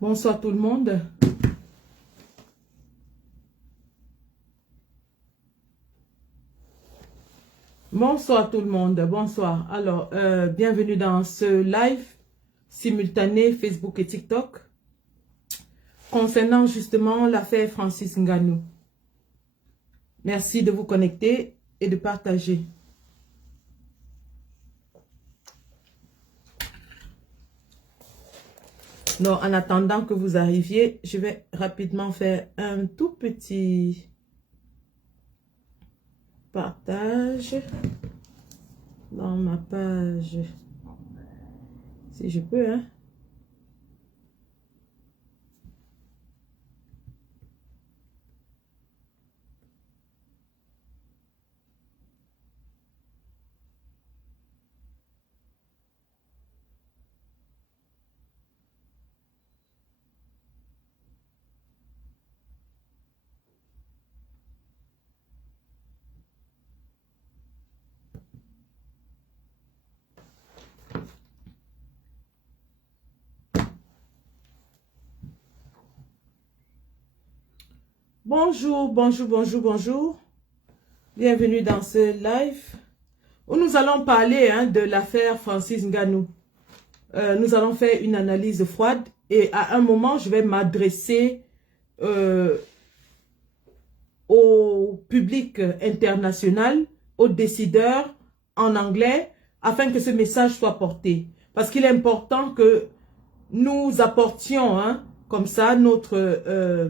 Bonsoir tout le monde. Bonsoir tout le monde. Bonsoir. Alors, bienvenue dans ce live simultané Facebook et TikTok concernant justement l'affaire Francis Ngannou. Merci de vous connecter et de partager. Donc, en attendant que vous arriviez, je vais rapidement faire un tout petit partage dans ma page. Si je peux, hein. Bonjour, bonjour, bonjour, bonjour. Bienvenue dans ce live où nous allons parler de l'affaire Francis Ngannou. Nous allons faire une analyse froide et à un moment, je vais m'adresser au public international, aux décideurs en anglais, afin que ce message soit porté. Parce qu'il est important que nous apportions comme ça notre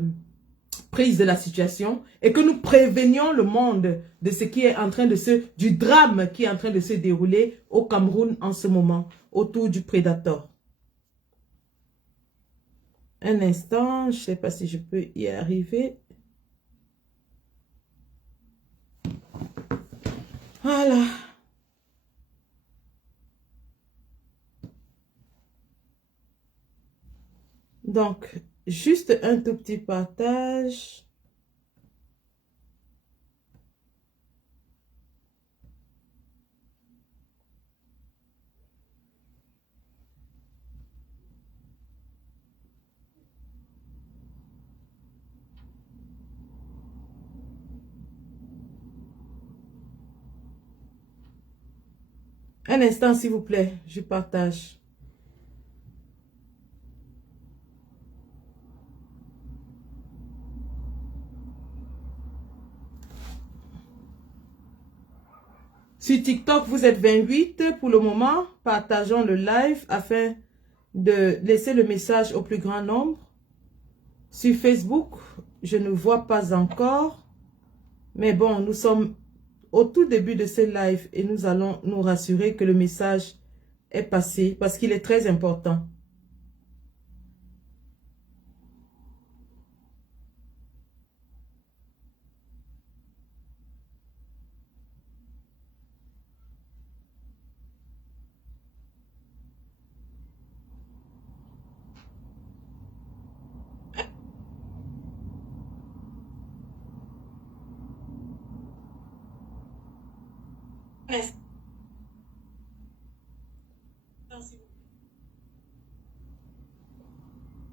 prise de la situation et que nous prévenions le monde de ce qui est en train de du drame qui est en train de se dérouler au Cameroun en ce moment, autour du Predator. Un instant, je ne sais pas si je peux y arriver. Voilà. Donc, juste un tout petit partage. Un instant, s'il vous plaît, je partage. Sur TikTok, vous êtes 28 pour le moment. Partageons le live afin de laisser le message au plus grand nombre. Sur Facebook, je ne vois pas encore. Mais bon, nous sommes au tout début de ce live et nous allons nous rassurer que le message est passé parce qu'il est très important.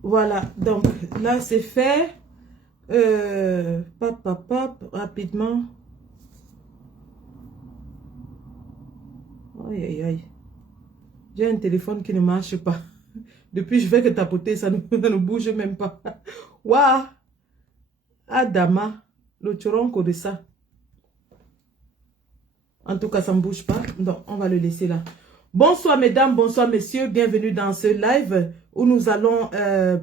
Voilà, donc là c'est fait. Rapidement. Aïe, aïe, aïe. J'ai un téléphone qui ne marche pas. Depuis, je fais que tapoter, ça ne bouge même pas. Waouh! Adama, le tchoronko de ça. En tout cas, ça ne bouge pas. Donc, on va le laisser là. Bonsoir mesdames, bonsoir messieurs. Bienvenue dans ce live où nous allons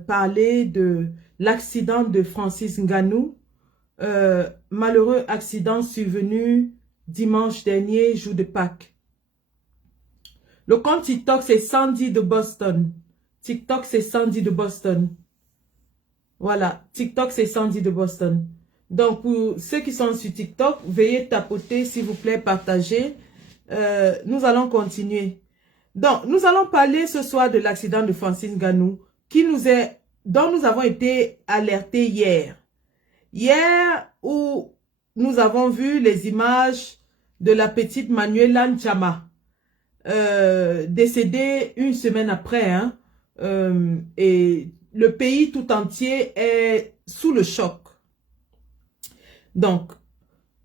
parler de l'accident de Francis Ngannou. Malheureux accident survenu dimanche dernier, jour de Pâques. Le compte TikTok, c'est Sandy de Boston. TikTok, c'est Sandy de Boston. Voilà, TikTok, c'est Sandy de Boston. Donc, pour ceux qui sont sur TikTok, veuillez tapoter, s'il vous plaît, partager. Nous allons continuer. Donc, nous allons parler ce soir de l'accident de Francis Ngannou, dont nous avons été alertés hier. Hier, où nous avons vu les images de la petite Manuela Nchama. décédé une semaine après. Hein, et le pays tout entier est sous le choc. Donc,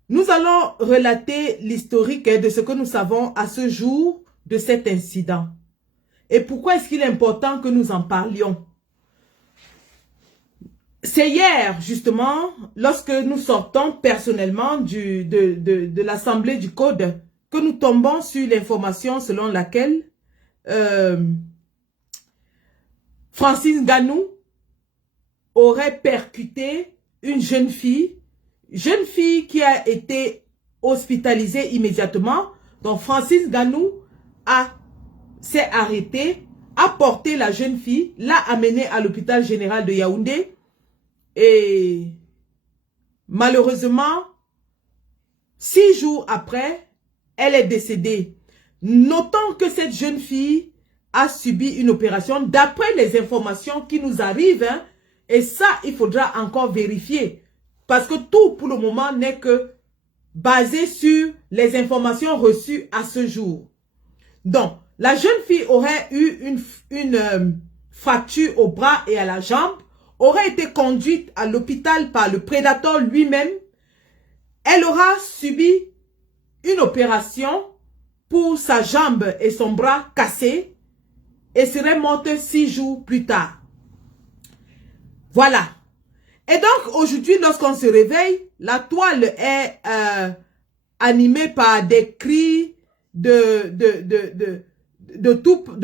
nous allons relater l'historique de ce que nous savons à ce jour de cet incident. Et pourquoi est-ce qu'il est important que nous en parlions? C'est hier, justement, lorsque nous sortons personnellement de l'Assemblée du Code, que nous tombons sur l'information selon laquelle Francis Ngannou aurait percuté une jeune fille qui a été hospitalisée immédiatement. Donc Francis Ngannou s'est arrêté, a porté la jeune fille, l'a amenée à l'hôpital général de Yaoundé et malheureusement, 6 jours après, elle est décédée. Notons que cette jeune fille a subi une opération d'après les informations qui nous arrivent. Hein, et ça, il faudra encore vérifier. Parce que tout pour le moment n'est que basé sur les informations reçues à ce jour. Donc, la jeune fille aurait eu une fracture au bras et à la jambe, aurait été conduite à l'hôpital par le prédateur lui-même. Elle aura subi une opération pour sa jambe et son bras cassés et serait morte 6 jours plus tard. Voilà. Et donc, aujourd'hui, lorsqu'on se réveille, la toile est animée par des cris de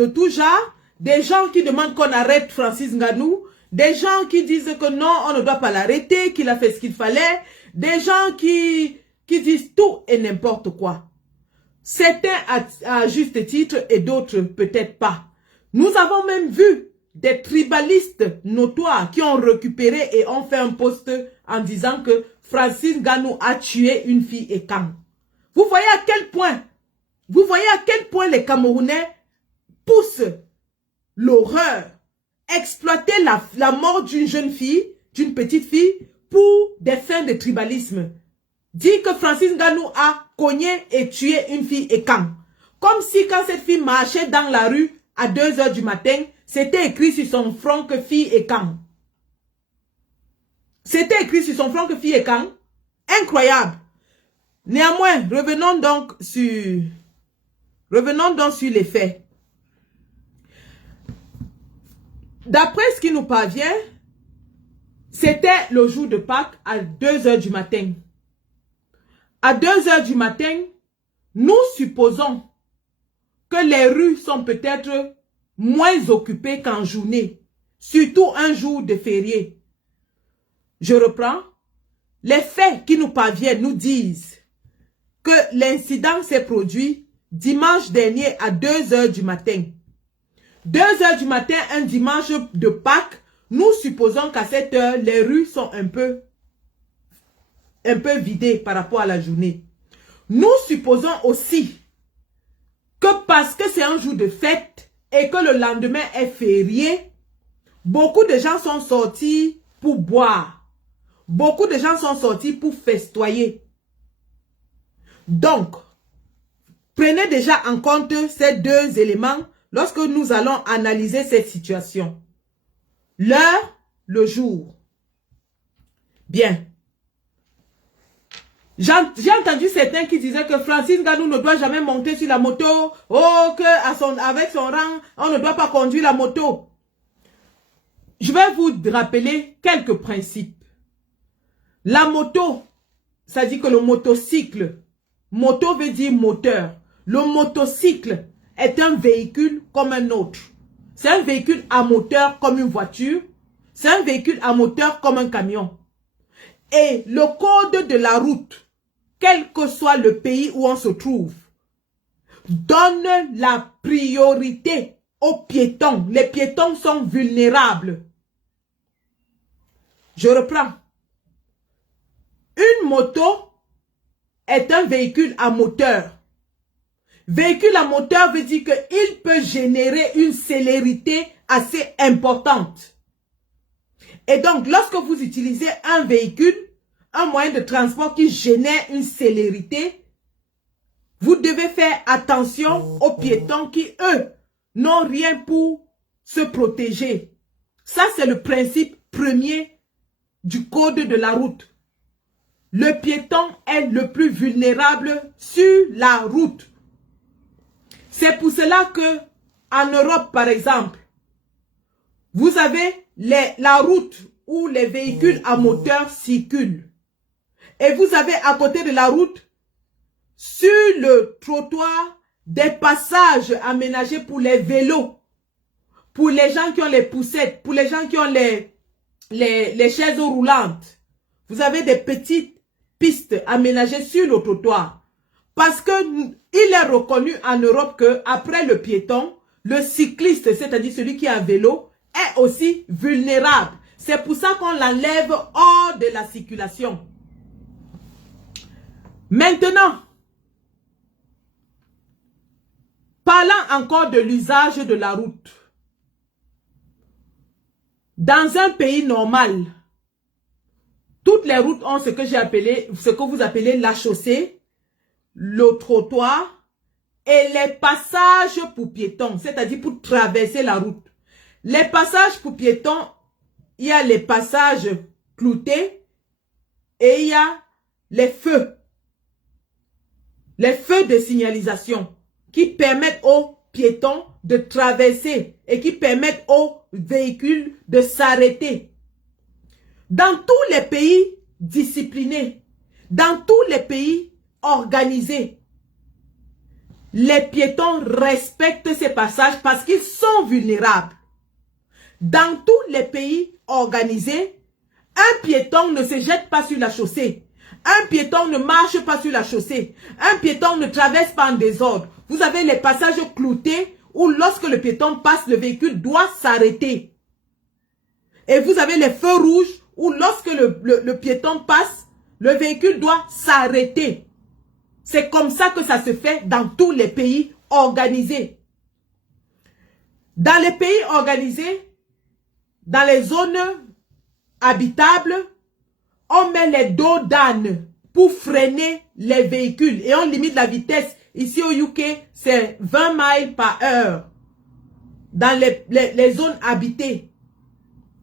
tout genre, des gens qui demandent qu'on arrête Francis Ngannou, des gens qui disent que non, on ne doit pas l'arrêter, qu'il a fait ce qu'il fallait, des gens qui disent tout et n'importe quoi. Certains à juste titre et d'autres peut-être pas. Nous avons même vu des tribalistes notoires qui ont récupéré et ont fait un post en disant que Francis Ngannou a tué une fille et quand. Vous voyez à quel point les Camerounais poussent l'horreur, exploiter la mort d'une jeune fille, d'une petite fille, pour des fins de tribalisme. Dit que Francis Ngannou a cogné et tué une fille et quand. Comme si quand cette fille marchait dans la rue à 2 h du matin, c'était écrit sur son front que fille et quand. C'était écrit sur son front que fille et quand. Incroyable. Néanmoins, revenons donc sur les faits. D'après ce qui nous parvient, c'était le jour de Pâques à 2 h du matin. À 2 h du matin, nous supposons que les rues sont peut-être moins occupées qu'en journée, surtout un jour de férié. Je reprends. Les faits qui nous parviennent nous disent que l'incident s'est produit dimanche dernier à 2 h du matin. 2 h du matin, un dimanche de Pâques, nous supposons qu'à cette heure, les rues sont un peu vidées par rapport à la journée. Nous supposons aussi que parce que c'est un jour de fête et que le lendemain est férié, beaucoup de gens sont sortis pour boire. Beaucoup de gens sont sortis pour festoyer. Donc, prenez déjà en compte ces deux éléments lorsque nous allons analyser cette situation. L'heure, le jour. Bien. J'ai entendu certains qui disaient que Francis Ngannou ne doit jamais monter sur la moto. Oh, avec son rang, on ne doit pas conduire la moto. Je vais vous rappeler quelques principes. La moto, ça dit que le motocycle, moto veut dire moteur. Le motocycle est un véhicule comme un autre. C'est un véhicule à moteur comme une voiture. C'est un véhicule à moteur comme un camion. Et le code de la route, quel que soit le pays où on se trouve, donne la priorité aux piétons. Les piétons sont vulnérables. Je reprends. Une moto est un véhicule à moteur. Véhicule à moteur veut dire qu'il peut générer une célérité assez importante. Et donc, lorsque vous utilisez un véhicule, un moyen de transport qui génère une célérité, Vous devez faire attention aux piétons qui, eux, n'ont rien pour se protéger. Ça, c'est le principe premier du code de la route. Le piéton est le plus vulnérable sur la route. C'est pour cela que, en Europe, par exemple, vous avez la route où les véhicules à moteur circulent. Et vous avez à côté de la route, sur le trottoir, des passages aménagés pour les vélos, pour les gens qui ont les poussettes, pour les gens qui ont les chaises roulantes. Vous avez des petites pistes aménagées sur le trottoir. Parce que il est reconnu en Europe que après le piéton, le cycliste, c'est-à-dire celui qui a un vélo, est aussi vulnérable. C'est pour ça qu'on l'enlève hors de la circulation. Maintenant, parlant encore de l'usage de la route. Dans un pays normal, toutes les routes ont ce que vous appelez la chaussée, le trottoir et les passages pour piétons, c'est-à-dire pour traverser la route. Les passages pour piétons, il y a les passages cloutés et il y a les feux de signalisation qui permettent aux piétons de traverser et qui permettent aux véhicules de s'arrêter. Dans tous les pays disciplinés, dans tous les pays organisés, les piétons respectent ces passages parce qu'ils sont vulnérables. Dans tous les pays organisés, un piéton ne se jette pas sur la chaussée. Un piéton ne marche pas sur la chaussée. Un piéton ne traverse pas en désordre. Vous avez les passages cloutés où lorsque le piéton passe, le véhicule doit s'arrêter. Et vous avez les feux rouges où lorsque le piéton passe, le véhicule doit s'arrêter. C'est comme ça que ça se fait dans tous les pays organisés. Dans les pays organisés, dans les zones habitables, on met les dos d'âne pour freiner les véhicules et on limite la vitesse. Ici au UK, c'est 20 miles par heure dans les zones habitées.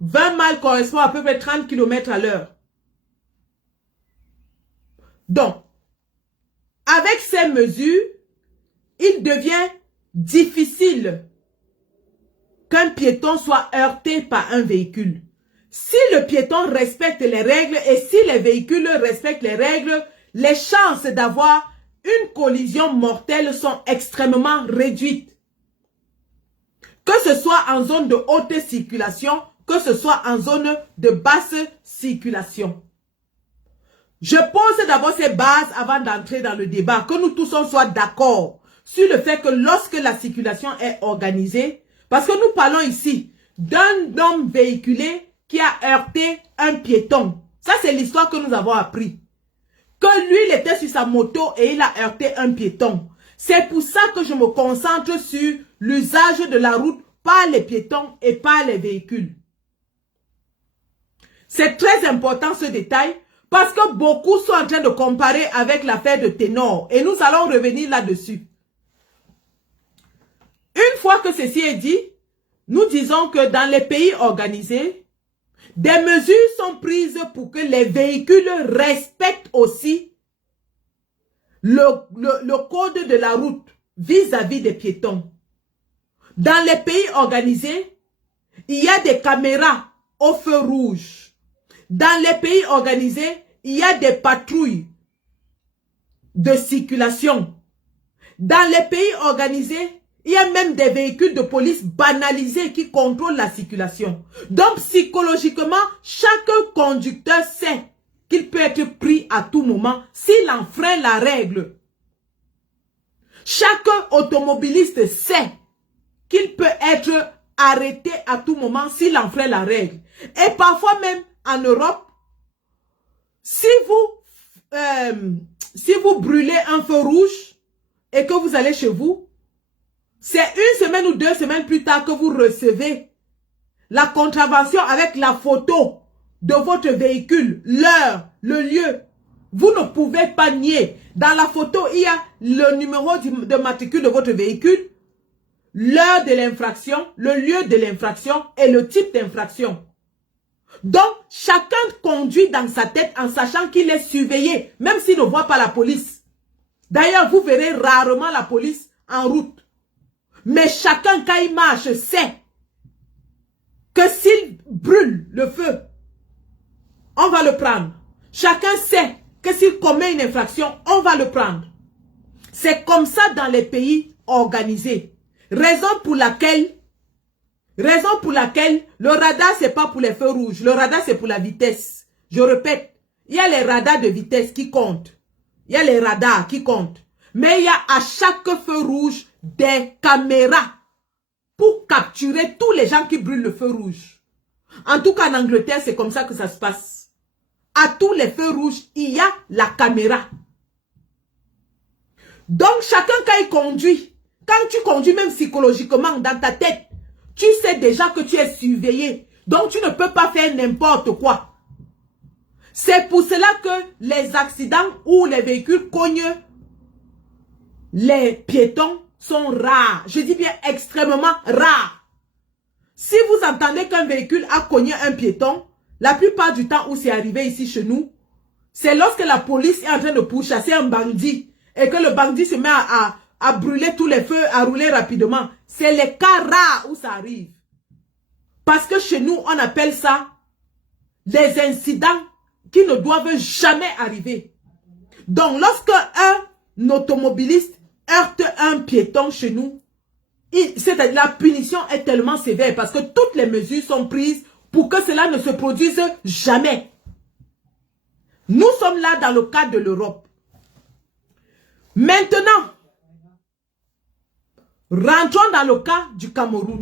20 miles correspond à peu près 30 km à l'heure. Donc, avec ces mesures, il devient difficile qu'un piéton soit heurté par un véhicule. Si le piéton respecte les règles et si les véhicules respectent les règles, les chances d'avoir une collision mortelle sont extrêmement réduites. Que ce soit en zone de haute circulation, que ce soit en zone de basse circulation. Je pose d'abord ces bases avant d'entrer dans le débat, que nous tous on soit d'accord sur le fait que lorsque la circulation est organisée, parce que nous parlons ici d'un homme véhiculé qui a heurté un piéton. Ça, c'est l'histoire que nous avons appris. Que lui, il était sur sa moto et il a heurté un piéton. C'est pour ça que je me concentre sur l'usage de la route par les piétons et par les véhicules. C'est très important ce détail parce que beaucoup sont en train de comparer avec l'affaire de Ténor et nous allons revenir là-dessus. Une fois que ceci est dit, nous disons que dans les pays organisés, des mesures sont prises pour que les véhicules respectent aussi le code de la route vis-à-vis des piétons. Dans les pays organisés, il y a des caméras au feu rouge. Dans les pays organisés, il y a des patrouilles de circulation. Dans les pays organisés, il y a même des véhicules de police banalisés qui contrôlent la circulation. Donc, psychologiquement, chaque conducteur sait qu'il peut être pris à tout moment s'il enfreint la règle. Chaque automobiliste sait qu'il peut être arrêté à tout moment s'il enfreint la règle. Et parfois même en Europe, si vous brûlez un feu rouge et que vous allez chez vous, c'est une semaine ou 2 semaines plus tard que vous recevez la contravention avec la photo de votre véhicule, l'heure, le lieu. Vous ne pouvez pas nier. Dans la photo, il y a le numéro de matricule de votre véhicule, l'heure de l'infraction, le lieu de l'infraction et le type d'infraction. Donc, chacun conduit dans sa tête en sachant qu'il est surveillé, même s'il ne voit pas la police. D'ailleurs, vous verrez rarement la police en route. Mais chacun, quand il marche, sait que s'il brûle le feu, on va le prendre. Chacun sait que s'il commet une infraction, on va le prendre. C'est comme ça dans les pays organisés. Raison pour laquelle le radar, c'est pas pour les feux rouges. Le radar, c'est pour la vitesse. Je répète, il y a les radars de vitesse qui comptent. Il y a les radars qui comptent. Mais il y a à chaque feu rouge des caméras pour capturer tous les gens qui brûlent le feu rouge. En tout cas, en Angleterre, c'est comme ça que ça se passe. À tous les feux rouges, il y a la caméra. Donc, chacun, quand il conduit, quand tu conduis même psychologiquement dans ta tête, tu sais déjà que tu es surveillé. Donc, tu ne peux pas faire n'importe quoi. C'est pour cela que les accidents où les véhicules cognent les piétons sont rares. Je dis bien extrêmement rares. Si vous entendez qu'un véhicule a cogné un piéton, la plupart du temps où c'est arrivé ici chez nous, c'est lorsque la police est en train de pourchasser un bandit et que le bandit se met à brûler tous les feux, à rouler rapidement. C'est les cas rares où ça arrive. Parce que chez nous, on appelle ça des incidents qui ne doivent jamais arriver. Donc, lorsque un automobiliste heurte un piéton chez nous, la punition est tellement sévère parce que toutes les mesures sont prises pour que cela ne se produise jamais. Nous sommes là dans le cadre de l'Europe. Maintenant, rentrons dans le cas du Cameroun.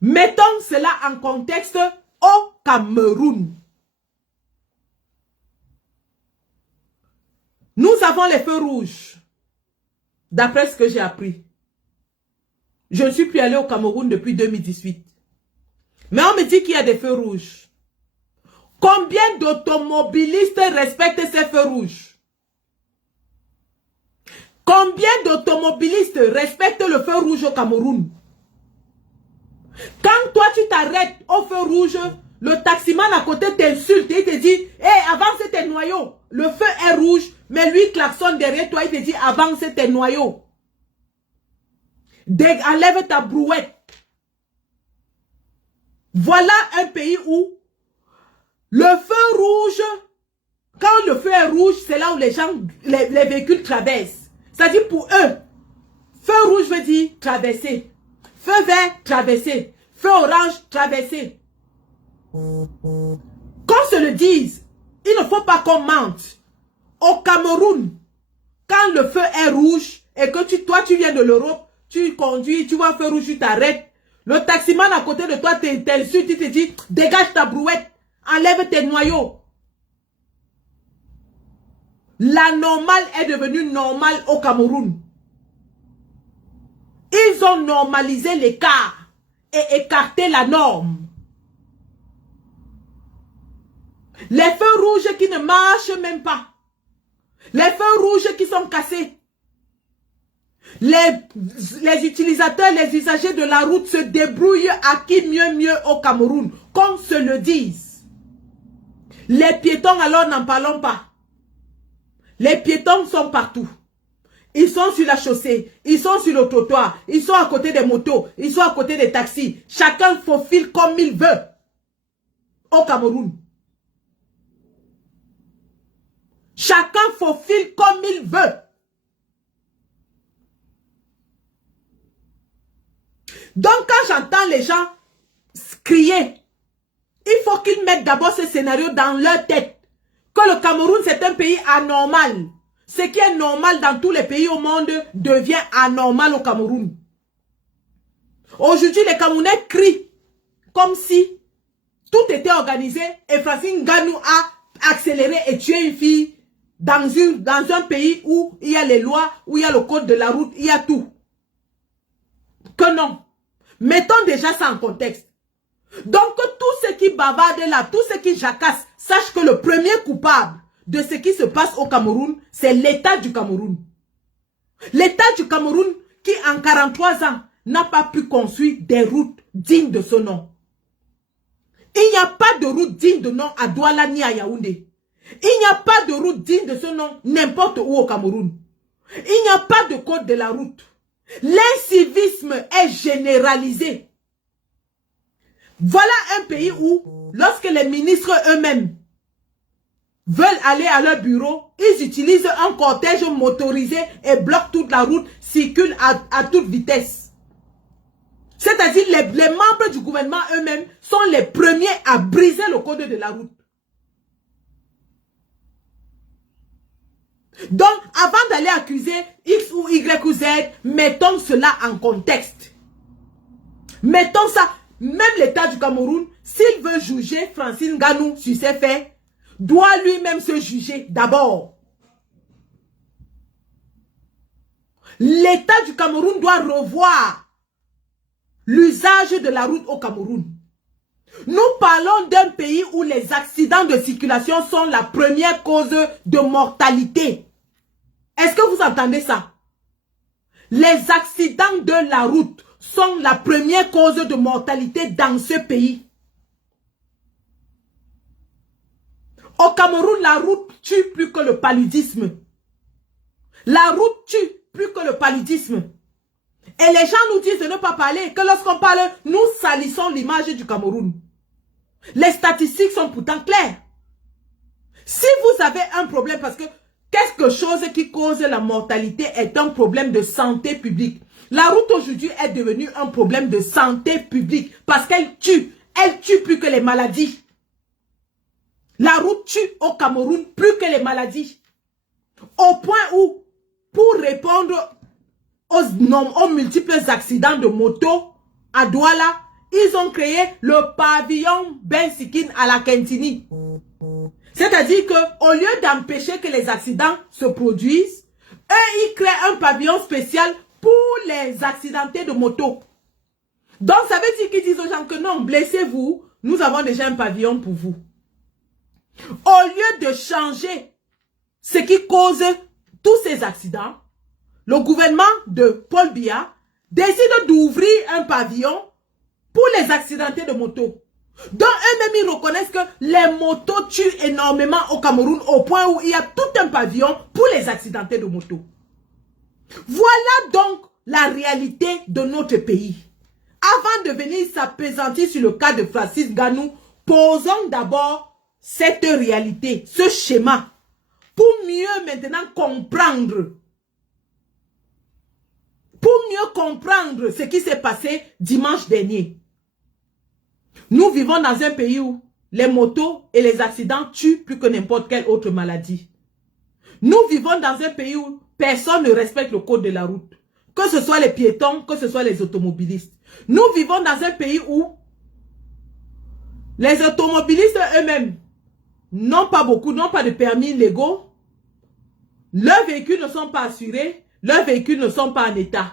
Mettons cela en contexte au Cameroun. Nous avons les feux rouges, d'après ce que j'ai appris. Je ne suis plus allé au Cameroun depuis 2018. Mais on me dit qu'il y a des feux rouges. Combien d'automobilistes respectent ces feux rouges? Combien d'automobilistes respectent le feu rouge au Cameroun? Quand toi tu t'arrêtes au feu rouge, le taximan à côté t'insulte et il te dit « Hey, avance tes noyaux !» Le feu est rouge, mais lui klaxonne derrière toi, il te dit « Avance tes noyaux !» Enlève ta brouette. Voilà un pays où le feu rouge, quand le feu est rouge, c'est là où les gens, les véhicules traversent. C'est-à-dire pour eux, feu rouge veut dire traverser. Feu vert, traverser. Feu orange, traverser. Qu'on se le dise, il ne faut pas qu'on mente. Au Cameroun, quand le feu est rouge et que toi tu viens de l'Europe, tu conduis, tu vois un feu rouge, tu t'arrêtes. Le taximan à côté de toi t'insulte, il te dit, dégage ta brouette, enlève tes noyaux. La normale est devenue normale au Cameroun. Ils ont normalisé l'écart et écarté la norme. Les feux rouges qui ne marchent même pas. Les feux rouges qui sont cassés. Les utilisateurs, les usagers de la route se débrouillent à qui mieux au Cameroun. Qu'on se le dise. Les piétons, alors n'en parlons pas. Les piétons sont partout. Ils sont sur la chaussée, ils sont sur le trottoir, ils sont à côté des motos, ils sont à côté des taxis. Chacun faufile comme il veut au Cameroun. Chacun faufile comme il veut. Donc quand j'entends les gens crier, il faut qu'ils mettent d'abord ce scénario dans leur tête. Que le Cameroun c'est un pays anormal. Ce qui est normal dans tous les pays au monde devient anormal au Cameroun. Aujourd'hui, les Camerounais crient comme si tout était organisé et Francine Nganou a accéléré et tué une fille dans un pays où il y a les lois, où il y a le code de la route, il y a tout. Que non. Mettons déjà ça en contexte. Donc, tous ceux qui bavardent là, tous ceux qui jacassent, sachent que le premier coupable de ce qui se passe au Cameroun, c'est l'État du Cameroun. L'État du Cameroun qui, en 43 ans, n'a pas pu construire des routes dignes de ce nom. Il n'y a pas de route digne de nom à Douala ni à Yaoundé. Il n'y a pas de route digne de ce nom n'importe où au Cameroun. Il n'y a pas de code de la route. L'incivisme est généralisé. Voilà un pays où, lorsque les ministres eux-mêmes veulent aller à leur bureau, ils utilisent un cortège motorisé et bloquent toute la route, circulent à toute vitesse. C'est-à-dire les membres du gouvernement eux-mêmes sont les premiers à briser le code de la route. Donc, avant d'aller accuser X ou Y ou Z, mettons cela en contexte. Mettons ça. Même l'État du Cameroun, s'il veut juger Francine Nganou sur ses faits, doit lui-même se juger d'abord. L'État du Cameroun doit revoir l'usage de la route au Cameroun. Nous parlons d'un pays où les accidents de circulation sont la première cause de mortalité. Est-ce que vous entendez ça? Les accidents de la route sont la première cause de mortalité dans ce pays. Au Cameroun, la route tue plus que le paludisme. La route tue plus que le paludisme. Et les gens nous disent de ne pas parler, que lorsqu'on parle, nous salissons l'image du Cameroun. Les statistiques sont pourtant claires. Si vous avez un problème, parce que quelque chose qui cause la mortalité est un problème de santé publique. La route aujourd'hui est devenue un problème de santé publique parce qu'elle tue. Elle tue plus que les maladies. La route tue au Cameroun plus que les maladies. Au point où, pour répondre aux multiples accidents de moto à Douala, ils ont créé le pavillon Ben Sikin à la Kentini. C'est-à-dire qu'au lieu d'empêcher que les accidents se produisent, eux, ils créent un pavillon spécial pour les accidentés de moto. Donc, ça veut dire qu'ils disent aux gens que non, blessez-vous, nous avons déjà un pavillon pour vous. Au lieu de changer ce qui cause tous ces accidents, le gouvernement de Paul Biya décide d'ouvrir un pavillon pour les accidentés de moto. Donc eux-mêmes ils reconnaissent que les motos tuent énormément au Cameroun au point où il y a tout un pavillon pour les accidentés de moto. Voilà donc la réalité de notre pays. Avant de venir s'appesantir sur le cas de Francis Nganou, posons d'abord cette réalité, ce schéma, pour mieux maintenant comprendre. Pour mieux comprendre ce qui s'est passé dimanche dernier. Nous vivons dans un pays où les motos et les accidents tuent plus que n'importe quelle autre maladie. Nous vivons dans un pays où personne ne respecte le code de la route. Que ce soit les piétons, que ce soit les automobilistes. Nous vivons dans un pays où les automobilistes eux-mêmes n'ont pas beaucoup, n'ont pas de permis légaux. Leurs véhicules ne sont pas assurés. Leurs véhicules ne sont pas en état.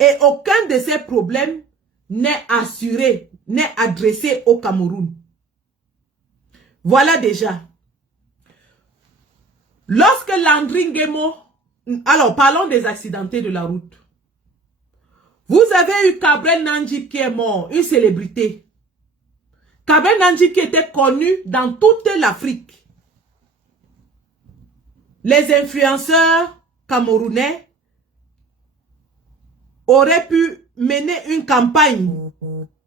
Et aucun de ces problèmes n'est assuré, n'est adressé au Cameroun. Voilà déjà. Lorsque Landry Nguemo, alors parlons des accidentés de la route. Vous avez eu Cabrel Nandji qui est mort, une célébrité. Cabrel Nandji qui était connu dans toute l'Afrique. Les influenceurs camerounais auraient pu mener une campagne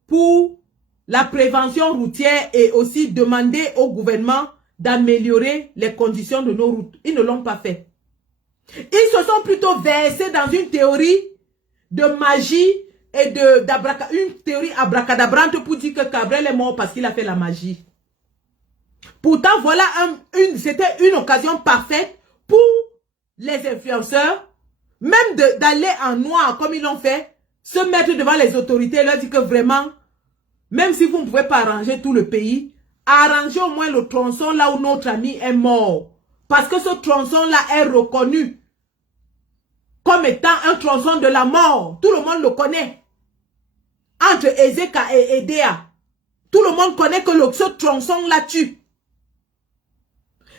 pour la prévention routière et aussi demander au gouvernement d'améliorer les conditions de nos routes. Ils ne l'ont pas fait. Ils se sont plutôt versés dans une théorie de magie et une théorie abracadabrante pour dire que Cabrel est mort parce qu'il a fait la magie. Pourtant, voilà c'était une occasion parfaite pour les influenceurs, même d'aller en noir comme ils l'ont fait, se mettre devant les autorités et leur dire que vraiment, même si vous ne pouvez pas arranger tout le pays, arrangez au moins le tronçon là où notre ami est mort. Parce que ce tronçon-là est reconnu comme étant un tronçon de la mort. Tout le monde le connaît. entre Ezeka et Edea. Tout le monde connaît que ce tronçon là tue.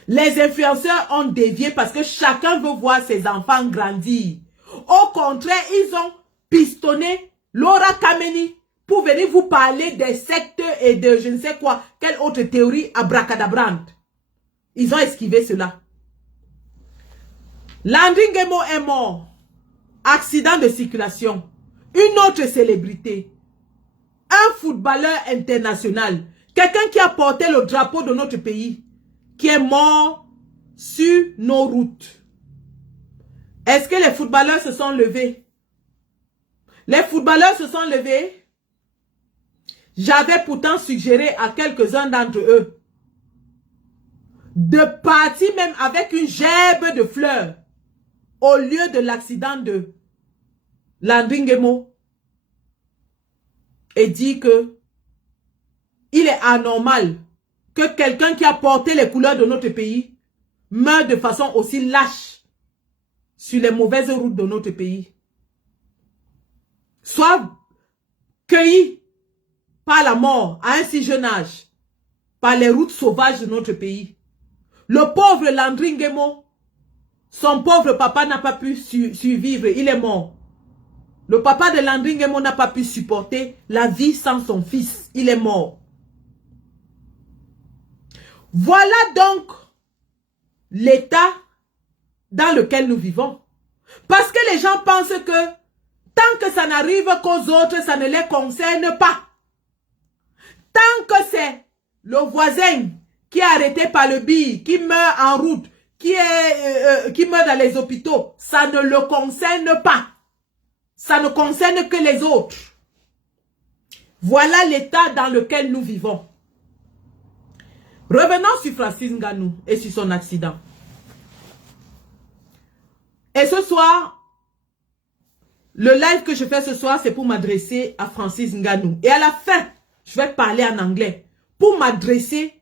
Les influenceurs ont dévié parce que chacun veut voir ses enfants grandir. Au contraire, ils ont pistonné Laura Kameni pour venir vous parler des sectes et de je ne sais quoi, quelle autre théorie abracadabrante. Ils ont esquivé cela. Landry Nguemo est mort. Accident de circulation. Une autre célébrité. Un footballeur international. Quelqu'un qui a porté le drapeau de notre pays. Qui est mort sur nos routes. Est-ce que les footballeurs se sont levés? Les footballeurs se sont levés. J'avais pourtant suggéré à quelques-uns d'entre eux de partir même avec une gerbe de fleurs au lieu de l'accident de Landry Nguemo et dit que il est anormal que quelqu'un qui a porté les couleurs de notre pays meure de façon aussi lâche sur les mauvaises routes de notre pays. Soit cueilli par la mort à un si jeune âge, par les routes sauvages de notre pays. Le pauvre Landry Nguemo, son pauvre papa n'a pas pu survivre, il est mort. Le papa de Landry Nguemo n'a pas pu supporter la vie sans son fils, il est mort. Voilà donc l'état dans lequel nous vivons. Parce que les gens pensent que tant que ça n'arrive qu'aux autres, ça ne les concerne pas. Tant que c'est le voisin qui est arrêté par le bille, qui meurt en route, qui meurt dans les hôpitaux, ça ne le concerne pas. Ça ne concerne que les autres. Voilà l'état dans lequel nous vivons. Revenons sur Francis Ngannou et sur son accident. Et ce soir, le live que je fais ce soir, c'est pour m'adresser à Francis Ngannou. Et à la fin, je vais parler en anglais pour m'adresser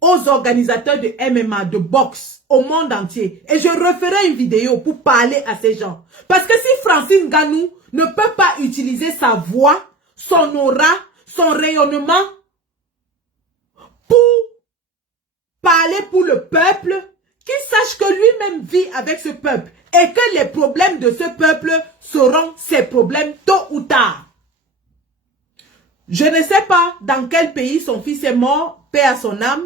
aux organisateurs de MMA, de boxe, au monde entier. Et je referai une vidéo pour parler à ces gens. Parce que si Francis Ngannou ne peut pas utiliser sa voix, son aura, son rayonnement pour parler pour le peuple, qu'il sache que lui-même vit avec ce peuple et que les problèmes de ce peuple seront ses problèmes tôt ou tard. Je ne sais pas dans quel pays son fils est mort, paix à son âme,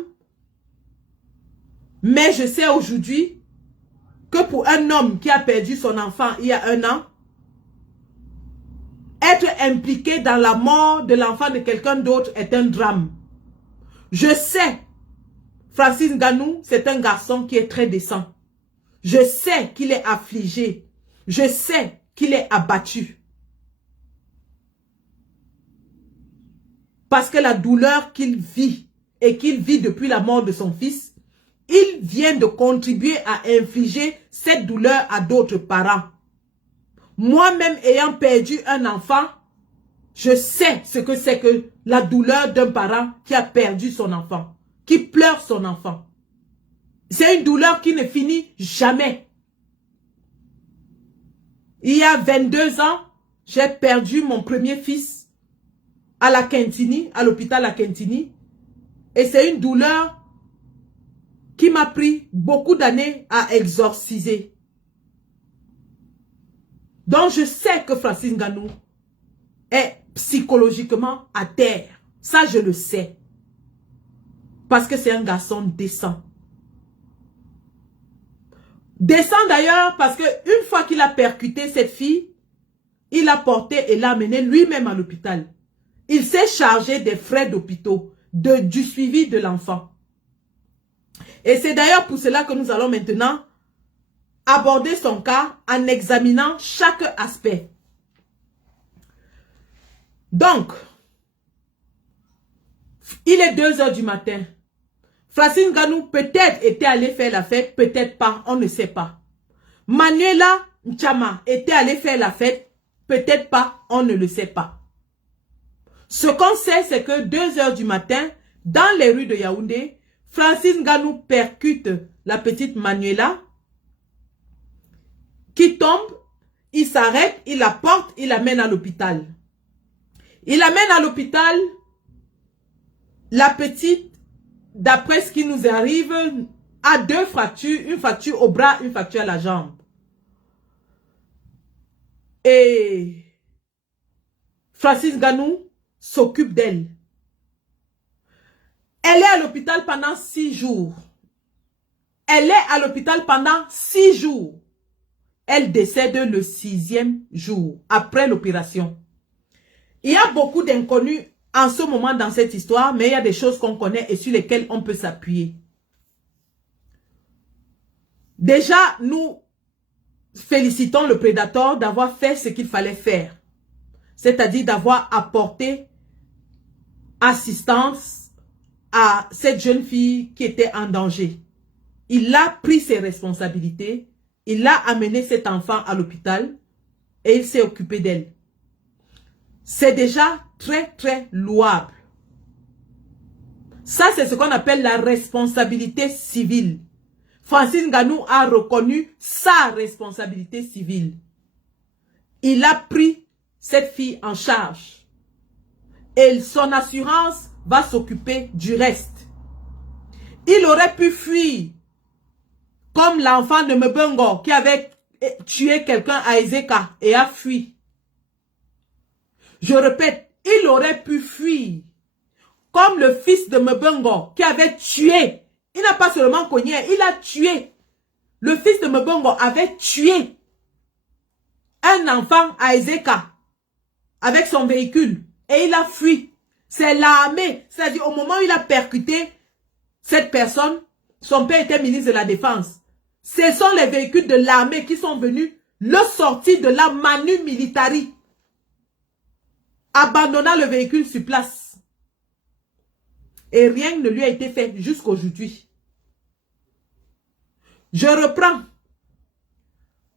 mais je sais aujourd'hui que pour un homme qui a perdu son enfant il y a 1 an, être impliqué dans la mort de l'enfant de quelqu'un d'autre est un drame. Je sais, Francis Ngannou, c'est un garçon qui est très décent. Je sais qu'il est affligé. Je sais qu'il est abattu. Parce que la douleur qu'il vit, et qu'il vit depuis la mort de son fils, il vient de contribuer à infliger cette douleur à d'autres parents. Moi-même ayant perdu un enfant, je sais ce que c'est que la douleur d'un parent qui a perdu son enfant, qui pleure son enfant. C'est une douleur qui ne finit jamais. Il y a 22 ans, j'ai perdu mon premier fils à la Quintini, à l'hôpital à Quintini. Et c'est une douleur qui m'a pris beaucoup d'années à exorciser. Donc je sais que Francis Ngannou est psychologiquement à terre. Ça, je le sais. Parce que c'est un garçon décent. Décent d'ailleurs parce que une fois qu'il a percuté cette fille, il l'a portée et l'a amenée lui-même à l'hôpital. Il s'est chargé des frais d'hôpitaux, du suivi de l'enfant. Et c'est d'ailleurs pour cela que nous allons maintenant aborder son cas en examinant chaque aspect. Donc, il est 2 h du matin. Francis Ngannou peut-être était allé faire la fête, peut-être pas, on ne sait pas. Manuela Nchama était allé faire la fête, peut-être pas, on ne le sait pas. Ce qu'on sait, c'est que 2 h du matin, dans les rues de Yaoundé, Francis Ngannou percute la petite Manuela qui tombe, il s'arrête, il la porte, il l'amène à l'hôpital. Il amène à l'hôpital. La petite, d'après ce qui nous arrive, a 2 fractures. Une fracture au bras, une fracture à la jambe. Et Francis Ngannou s'occupe d'elle. Elle est à l'hôpital pendant 6 jours. Elle est à l'hôpital pendant 6 jours. Elle décède le 6e jour, après l'opération. Il y a beaucoup d'inconnus en ce moment dans cette histoire, mais il y a des choses qu'on connaît et sur lesquelles on peut s'appuyer. Déjà, nous félicitons le prédateur d'avoir fait ce qu'il fallait faire. C'est-à-dire d'avoir apporté assistance à cette jeune fille qui était en danger. Il a pris ses responsabilités, il a amené cet enfant à l'hôpital et il s'est occupé d'elle. C'est déjà très, très louable. Ça, c'est ce qu'on appelle la responsabilité civile. Francis Ngannou a reconnu sa responsabilité civile. Il a pris cette fille en charge. Et son assurance va s'occuper du reste. Il aurait pu fuir comme l'enfant de Mbongo qui avait tué quelqu'un à Ezeka et a fui. Je répète, il aurait pu fuir comme le fils de Mbongo qui avait tué. Il n'a pas seulement cogné, il a tué. Le fils de Mbongo avait tué un enfant à Ezeka avec son véhicule et il a fui. C'est l'armée, c'est-à-dire au moment où il a percuté cette personne, son père était ministre de la Défense. Ce sont les véhicules de l'armée qui sont venus le sortir de la Manu Militari, abandonnant le véhicule sur place. Et rien ne lui a été fait jusqu'aujourd'hui. Je reprends.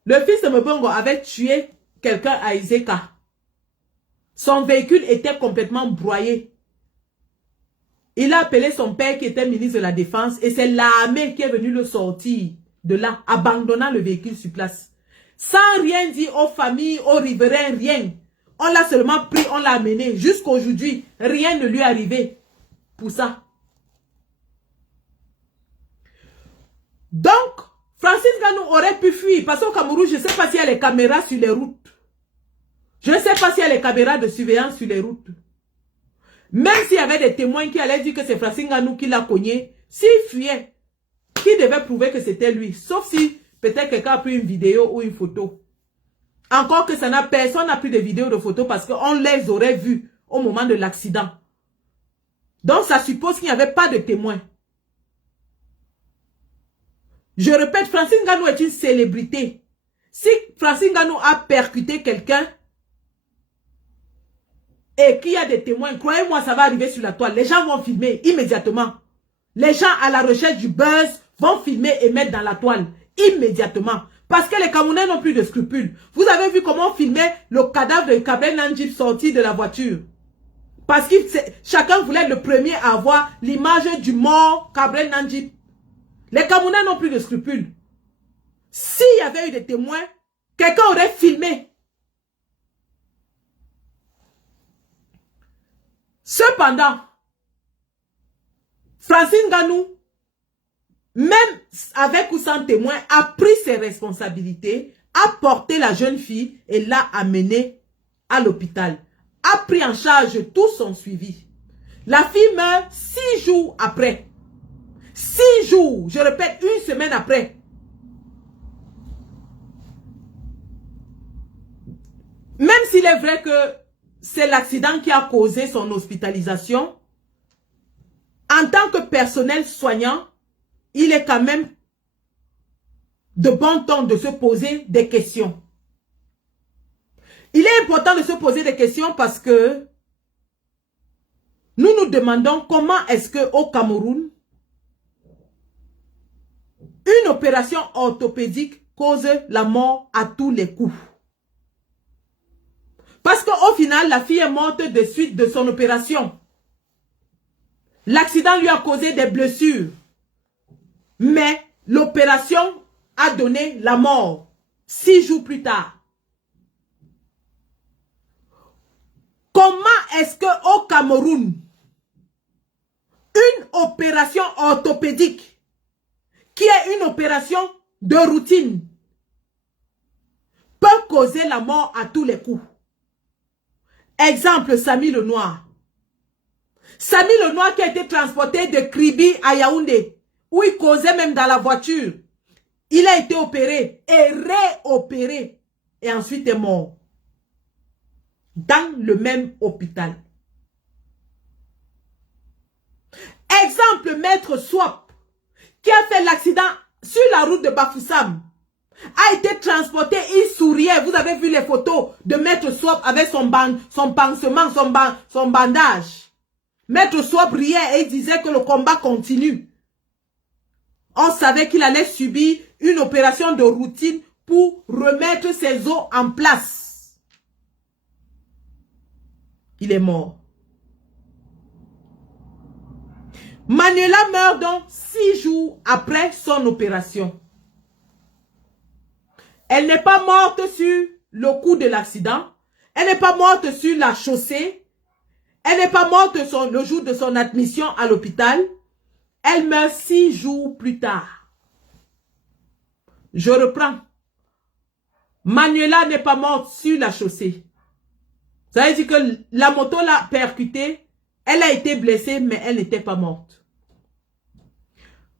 Le fils de Mbongo avait tué quelqu'un à Ezeka. Son véhicule était complètement broyé. Il a appelé son père qui était ministre de la Défense et c'est l'armée qui est venue le sortir de là, abandonnant le véhicule sur place. Sans rien dire aux familles, aux riverains, rien. On l'a seulement pris, on l'a amené. Jusqu'aujourd'hui, rien ne lui est arrivé pour ça. Donc, Francis Ngannou aurait pu fuir parce qu'au Cameroun, je ne sais pas s'il y a les caméras sur les routes. Je ne sais pas s'il y a les caméras de surveillance sur les routes. Même s'il y avait des témoins qui allaient dire que c'est Francis Ngannou qui l'a cogné, s'il fuyait, qui devait prouver que c'était lui? Sauf si peut-être quelqu'un a pris une vidéo ou une photo. Encore que personne n'a pris de vidéos, de photos parce qu'on les aurait vus au moment de l'accident. Donc ça suppose qu'il n'y avait pas de témoins. Je répète, Francis Ngannou est une célébrité. Si Francis Ngannou a percuté quelqu'un et qu'il y a des témoins, croyez-moi, ça va arriver sur la toile. Les gens vont filmer immédiatement. Les gens à la recherche du buzz vont filmer et mettre dans la toile immédiatement. Parce que les Camerounais n'ont plus de scrupules. Vous avez vu comment on filmait le cadavre de Cabrel Nandjip sorti de la voiture. Parce que chacun voulait être le premier à avoir l'image du mort Cabrel Nandjip. Les Camerounais n'ont plus de scrupules. S'il y avait eu des témoins, quelqu'un aurait filmé. Cependant, Francis Ngannou, même avec ou sans témoin, a pris ses responsabilités, a porté la jeune fille et l'a amenée à l'hôpital. A pris en charge tout son suivi. La fille meurt 6 jours après. 6 jours, je répète, 1 semaine après. Même s'il est vrai que c'est l'accident qui a causé son hospitalisation, en tant que personnel soignant, il est quand même de bon ton de se poser des questions. Il est important de se poser des questions parce que nous nous demandons comment est-ce qu'au Cameroun, une opération orthopédique cause la mort à tous les coups. Parce qu'au final, la fille est morte de suite de son opération. L'accident lui a causé des blessures. Mais l'opération a donné la mort 6 jours plus tard. Comment Comment est-ce qu'au Cameroun, une opération orthopédique, qui est une opération de routine, peut causer la mort à tous les coups? Exemple, Samy le Noir. Samy le Noir qui a été transporté de Kribi à Yaoundé, où il causait même dans la voiture. Il a été opéré et réopéré et ensuite est mort. Dans le même hôpital. Exemple, Maître Swap, qui a fait l'accident sur la route de Bafoussam, a été transporté, il souriait. Vous avez vu les photos de Maître Swap avec son pansement, son bandage. Maître Swap riait et il disait que le combat continue. On savait qu'il allait subir une opération de routine pour remettre ses os en place. Il est mort. Manuela meurt donc 6 jours après son opération. Elle n'est pas morte sur le coup de l'accident. Elle n'est pas morte sur la chaussée. Elle n'est pas morte le jour de son admission à l'hôpital. Elle meurt 6 jours plus tard. Je reprends. Manuela n'est pas morte sur la chaussée. Ça veut dire que la moto l'a percutée. Elle a été blessée, mais elle n'était pas morte.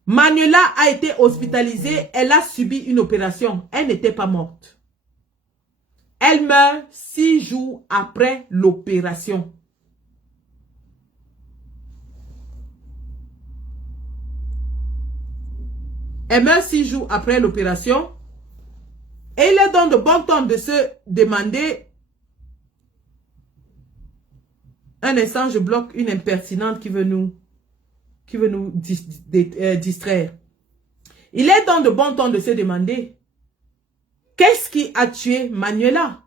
Manuela a été hospitalisée. Elle a subi une opération. Elle n'était pas morte. Elle meurt 6 jours après l'opération. Elle meurt 6 jours après l'opération. Et il est donc de bon ton de se demander... Un instant, je bloque une impertinente qui veut nous distraire. Il est donc de bon ton de se demander, qu'est-ce qui a tué Manuela?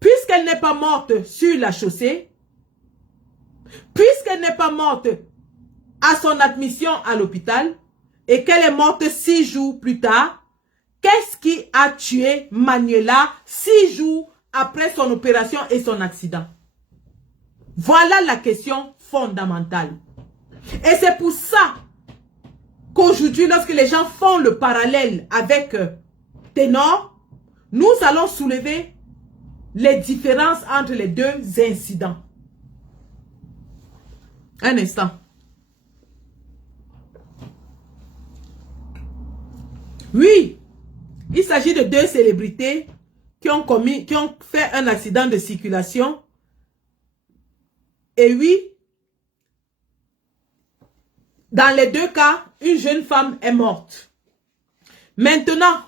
Puisqu'elle n'est pas morte sur la chaussée, puisqu'elle n'est pas morte à son admission à l'hôpital, et qu'elle est morte 6 jours plus tard, qu'est-ce qui a tué Manuela 6 jours après son opération et son accident? Voilà la question fondamentale. Et c'est pour ça qu'aujourd'hui, lorsque les gens font le parallèle avec Ténor, nous allons soulever les différences entre les deux incidents. Un instant. Oui, il s'agit de deux célébrités qui ont fait un accident de circulation. Et oui, dans les deux cas, une jeune femme est morte. Maintenant,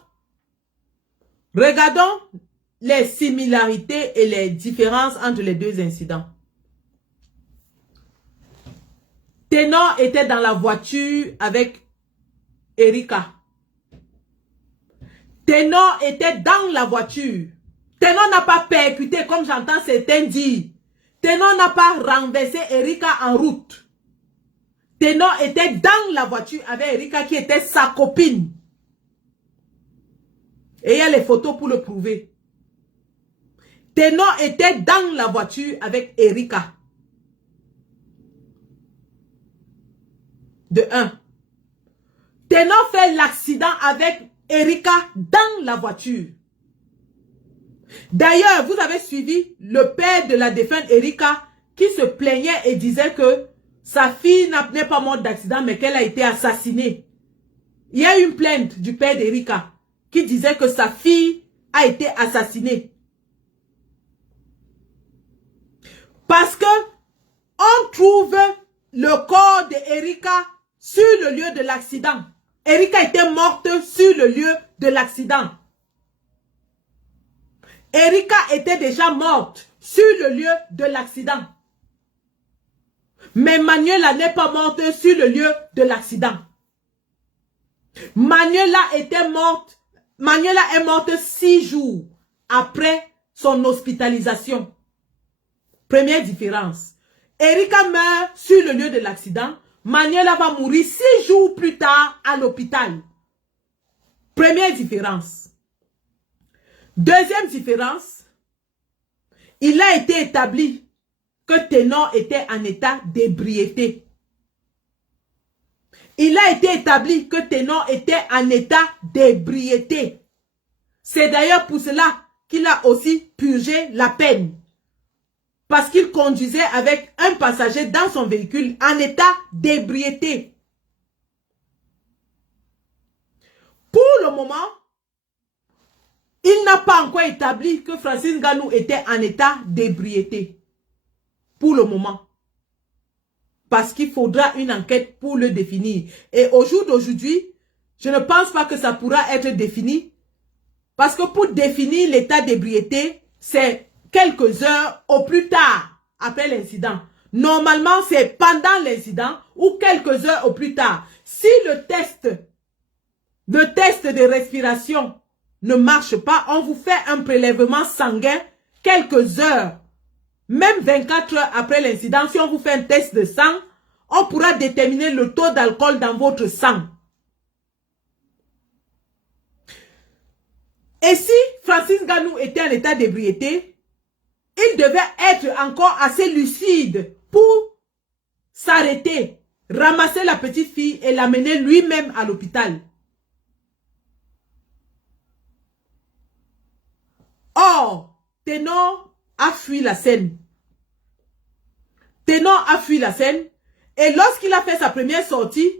regardons les similarités et les différences entre les deux incidents. Ténor était dans la voiture avec Erika. Ténor était dans la voiture. Ténor n'a pas percuté comme j'entends certains dire. Ténor n'a pas renversé Erika en route. Ténor était dans la voiture avec Erika qui était sa copine. Et il y a les photos pour le prouver. Ténor était dans la voiture avec Erika. De 1. Ténor fait l'accident avec Erika dans la voiture. D'ailleurs, vous avez suivi le père de la défunte Erika qui se plaignait et disait que sa fille n'est pas morte d'accident mais qu'elle a été assassinée. Il y a une plainte du père d'Erika qui disait que sa fille a été assassinée. Parce que on trouve le corps d'Erika sur le lieu de l'accident. Erika était morte sur le lieu de l'accident. Erika était déjà morte sur le lieu de l'accident. Mais Manuela n'est pas morte sur le lieu de l'accident. Manuela est morte 6 jours après son hospitalisation. Première différence. Erika meurt sur le lieu de l'accident. Manuela va mourir 6 jours plus tard à l'hôpital. Première différence. Deuxième différence. il a été établi que Ténor était en état d'ébriété. Il a été établi que Ténor était en état d'ébriété. C'est d'ailleurs pour cela qu'il a aussi purgé la peine. Parce qu'il conduisait avec un passager dans son véhicule en état d'ébriété. Pour le moment, il n'a pas encore établi que Francis Ngannou était en état d'ébriété. Pour le moment. Parce qu'il faudra une enquête pour le définir. Et au jour d'aujourd'hui, je ne pense pas que ça pourra être défini. Parce que pour définir l'état d'ébriété, c'est quelques heures au plus tard après l'incident. Normalement, c'est pendant l'incident ou quelques heures au plus tard. Si le test de respiration ne marche pas, on vous fait un prélèvement sanguin quelques heures. Même 24 heures après l'incident, si on vous fait un test de sang, on pourra déterminer le taux d'alcool dans votre sang. Et si Francis Ngannou était en état d'ébriété, il devait être encore assez lucide pour s'arrêter, ramasser la petite fille et l'amener lui-même à l'hôpital. Or, Ténor a fui la scène. Ténor a fui la scène et lorsqu'il a fait sa première sortie,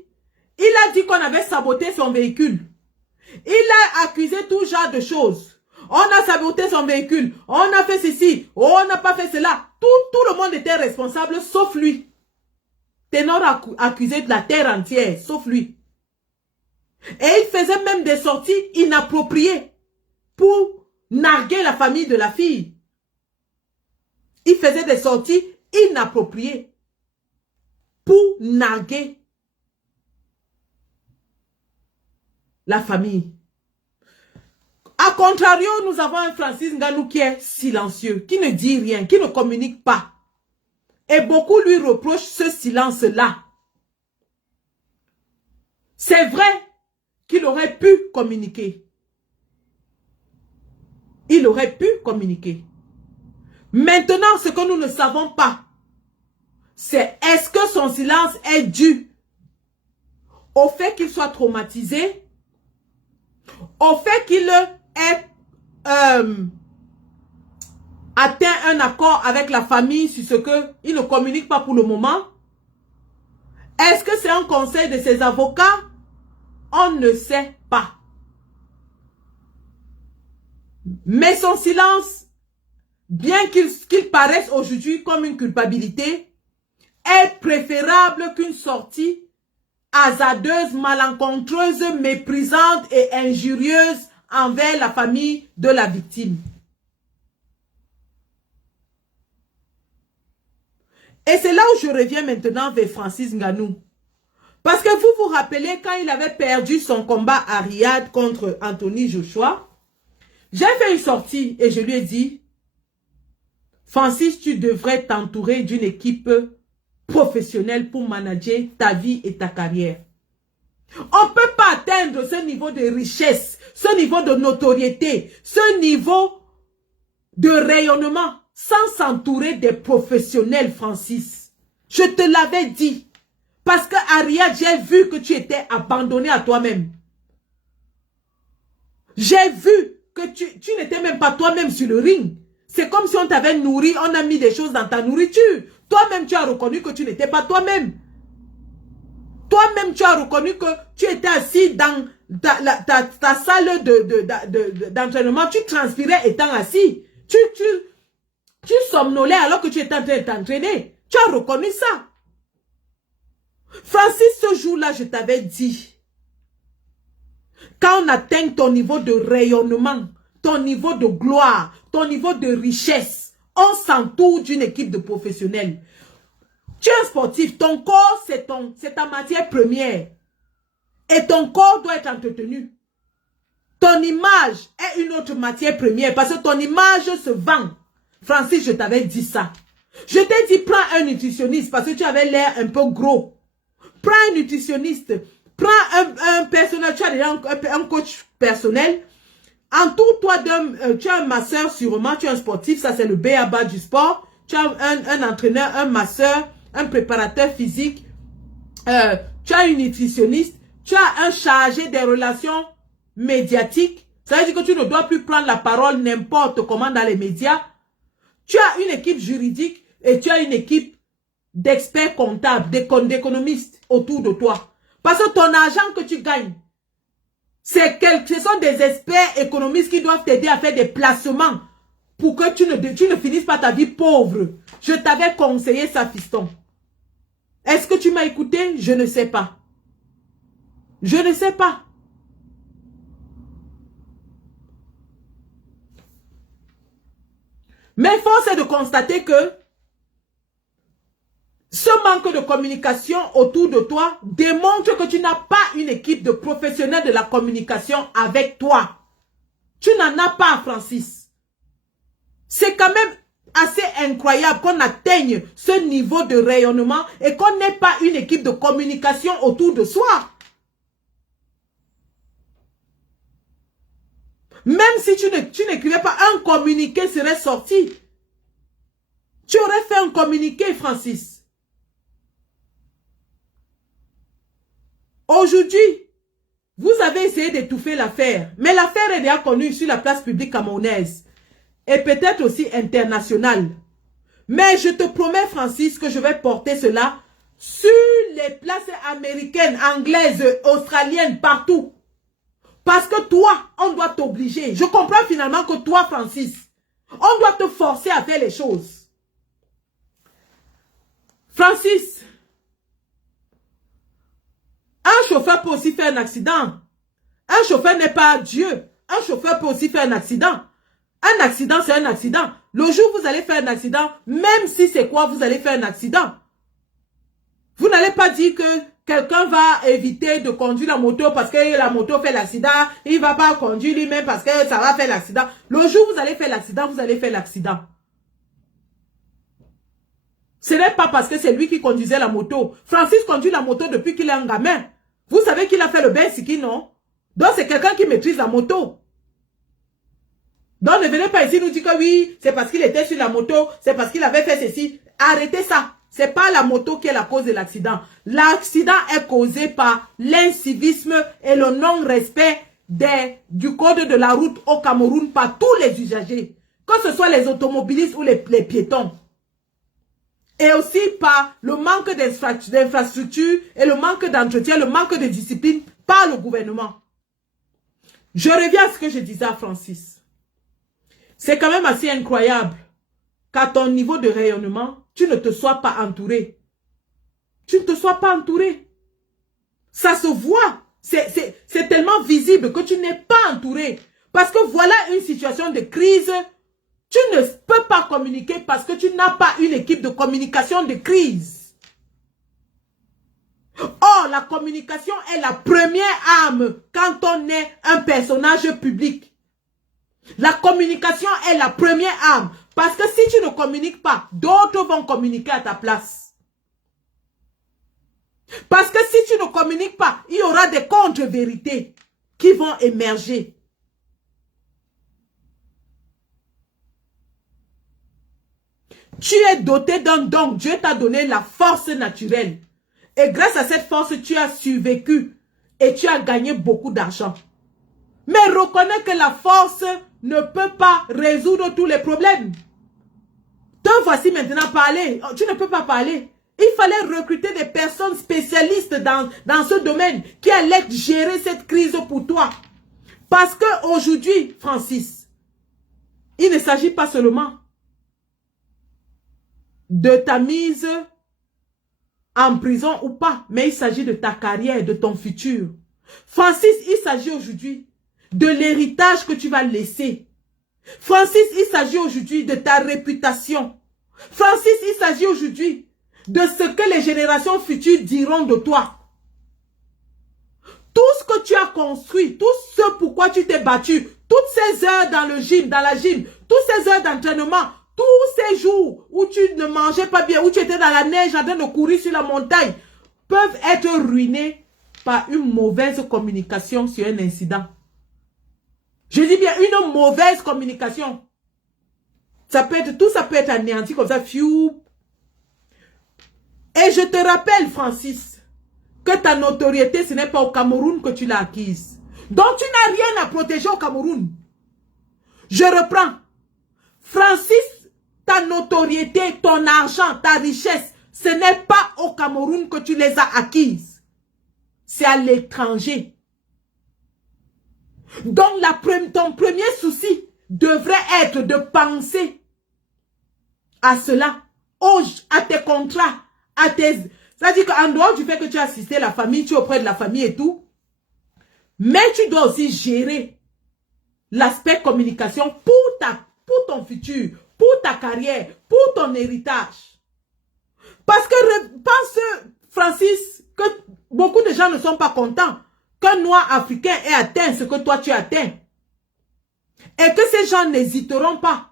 il a dit qu'on avait saboté son véhicule. Il a accusé tout genre de choses. On a saboté son véhicule, on a fait ceci, on n'a pas fait cela. Tout le monde était responsable sauf lui. Ténor a accusé de la terre entière sauf lui. Et il faisait même des sorties inappropriées pour narguer la famille de la fille. Il faisait des sorties inappropriées pour narguer la famille. A contrario, nous avons un Francis Ngannou qui est silencieux, qui ne dit rien, qui ne communique pas. Et beaucoup lui reprochent ce silence-là. C'est vrai qu'il aurait pu communiquer. Il aurait pu communiquer. Maintenant, ce que nous ne savons pas, c'est est-ce que son silence est dû au fait qu'il soit traumatisé, au fait qu'il ait atteint un accord avec la famille sur ce qu'il ne communique pas pour le moment. Est-ce que c'est un conseil de ses avocats? On ne sait pas. Mais son silence, bien qu'il paraisse aujourd'hui comme une culpabilité, est préférable qu'une sortie hasardeuse, malencontreuse, méprisante et injurieuse envers la famille de la victime. Et c'est là où je reviens maintenant vers Francis Ngannou. Parce que vous vous rappelez quand il avait perdu son combat à Riyad contre Anthony Joshua, j'ai fait une sortie et je lui ai dit, Francis, tu devrais t'entourer d'une équipe professionnelle pour manager ta vie et ta carrière. On ne peut pas atteindre ce niveau de richesse, ce niveau de notoriété, ce niveau de rayonnement sans s'entourer des professionnels, Francis. Je te l'avais dit. Parce qu'à Riyad, j'ai vu que tu étais abandonné à toi-même. J'ai vu que tu n'étais même pas toi-même sur le ring. C'est comme si on t'avait nourri, on a mis des choses dans ta nourriture. Toi-même, tu as reconnu que tu n'étais pas toi-même. Toi-même, tu as reconnu que tu étais assis dans ta salle d'entraînement. Tu transpirais étant assis. Tu somnolais alors que tu étais en train de t'entraîner. Tu as reconnu ça. Francis, ce jour-là, je t'avais dit, quand on atteint ton niveau de rayonnement, ton niveau de gloire, ton niveau de richesse, on s'entoure d'une équipe de professionnels. Tu es un sportif, ton corps, c'est ta matière première. Et ton corps doit être entretenu. Ton image est une autre matière première parce que ton image se vend. Francis, je t'avais dit ça. Je t'ai dit, prends un nutritionniste parce que tu avais l'air un peu gros. Prends un nutritionniste. Prends un personnel, tu as déjà un coach personnel. Entoure-toi tu as un masseur sûrement, tu es un sportif, ça c'est le B.A.B.A. du sport. Tu as un entraîneur, un masseur, un préparateur physique. Tu as une nutritionniste. Tu as un chargé des relations médiatiques. Ça veut dire que tu ne dois plus prendre la parole n'importe comment dans les médias. Tu as une équipe juridique et tu as une équipe d'experts comptables, d'économistes autour de toi. Parce que ton argent que tu gagnes, ce sont des experts économistes qui doivent t'aider à faire des placements pour que tu ne finisses pas ta vie pauvre. Je t'avais conseillé ça, fiston. Est-ce que tu m'as écouté? Je ne sais pas. Je ne sais pas. Mais force est de constater que ce manque de communication autour de toi démontre que tu n'as pas une équipe de professionnels de la communication avec toi. Tu n'en as pas, Francis. C'est quand même assez incroyable qu'on atteigne ce niveau de rayonnement et qu'on n'ait pas une équipe de communication autour de soi. Même si tu n'écrivais pas, un communiqué serait sorti. Tu aurais fait un communiqué, Francis. Aujourd'hui, vous avez essayé d'étouffer l'affaire, mais l'affaire est déjà connue sur la place publique camerounaise et peut-être aussi internationale. Mais je te promets, Francis, que je vais porter cela sur les places américaines, anglaises, australiennes, partout. Parce que toi, on doit t'obliger. Je comprends finalement que toi, Francis, on doit te forcer à faire les choses. Francis, un chauffeur peut aussi faire un accident. Un chauffeur n'est pas Dieu. Un chauffeur peut aussi faire un accident. Un accident, c'est un accident. Le jour où vous allez faire un accident, même si c'est quoi, vous allez faire un accident. Vous n'allez pas dire que quelqu'un va éviter de conduire la moto parce que la moto fait l'accident. Il ne va pas conduire lui-même parce que ça va faire l'accident. Le jour où vous allez faire l'accident, vous allez faire l'accident. Ce n'est pas parce que c'est lui qui conduisait la moto. Francis conduit la moto depuis qu'il est un gamin. Vous savez qu'il a fait le Bensiki, non? Donc c'est quelqu'un qui maîtrise la moto. Donc ne venez pas ici nous dire que oui, c'est parce qu'il était sur la moto, c'est parce qu'il avait fait ceci. Arrêtez ça. C'est pas la moto qui est la cause de l'accident. L'accident est causé par l'incivisme et le non-respect du code de la route au Cameroun par tous les usagers. Que ce soit les automobilistes ou les piétons. Et aussi par le manque d'infrastructures et le manque d'entretien, le manque de discipline par le gouvernement. Je reviens à ce que je disais à Francis. C'est quand même assez incroyable qu'à ton niveau de rayonnement, tu ne te sois pas entouré. Tu ne te sois pas entouré. Ça se voit. C'est tellement visible que tu n'es pas entouré. Parce que voilà une situation de crise. Tu ne peux pas communiquer parce que tu n'as pas une équipe de communication de crise. Or, la communication est la première arme quand on est un personnage public. La communication est la première arme. Parce que si tu ne communiques pas, d'autres vont communiquer à ta place. Parce que si tu ne communiques pas, il y aura des contre-vérités qui vont émerger. Tu es doté d'un don. Dieu t'a donné la force naturelle. Et grâce à cette force, tu as survécu. Et tu as gagné beaucoup d'argent. Mais reconnais que la force ne peut pas résoudre tous les problèmes. Te voici maintenant parler. Tu ne peux pas parler. Il fallait recruter des personnes spécialistes dans ce domaine qui allaient gérer cette crise pour toi. Parce qu'aujourd'hui, Francis, il ne s'agit pas seulement de ta mise en prison ou pas, mais il s'agit de ta carrière, de ton futur. Francis, il s'agit aujourd'hui de l'héritage que tu vas laisser. Francis, il s'agit aujourd'hui de ta réputation. Francis, il s'agit aujourd'hui de ce que les générations futures diront de toi. Tout ce que tu as construit, tout ce pourquoi tu t'es battu, toutes ces heures dans le gym, dans la gym, toutes ces heures d'entraînement, tous ces jours où tu ne mangeais pas bien, où tu étais dans la neige en train de courir sur la montagne, peuvent être ruinés par une mauvaise communication sur un incident. Je dis bien une mauvaise communication. Ça peut être, tout ça peut être anéanti comme ça. Fiou. Et je te rappelle, Francis, que ta notoriété, ce n'est pas au Cameroun que tu l'as acquise. Donc tu n'as rien à protéger au Cameroun. Je reprends. Francis, ta notoriété, ton argent, ta richesse, ce n'est pas au Cameroun que tu les as acquises. C'est à l'étranger. Donc ton premier souci devrait être de penser à cela, à tes contrats, à tes... C'est-à-dire qu'en dehors du fait que tu as assisté la famille, tu es auprès de la famille et tout, mais tu dois aussi gérer l'aspect communication pour ton futur, pour ta carrière, pour ton héritage. Parce que pense, Francis, que beaucoup de gens ne sont pas contents qu'un noir africain ait atteint ce que toi tu as atteint. Et que ces gens n'hésiteront pas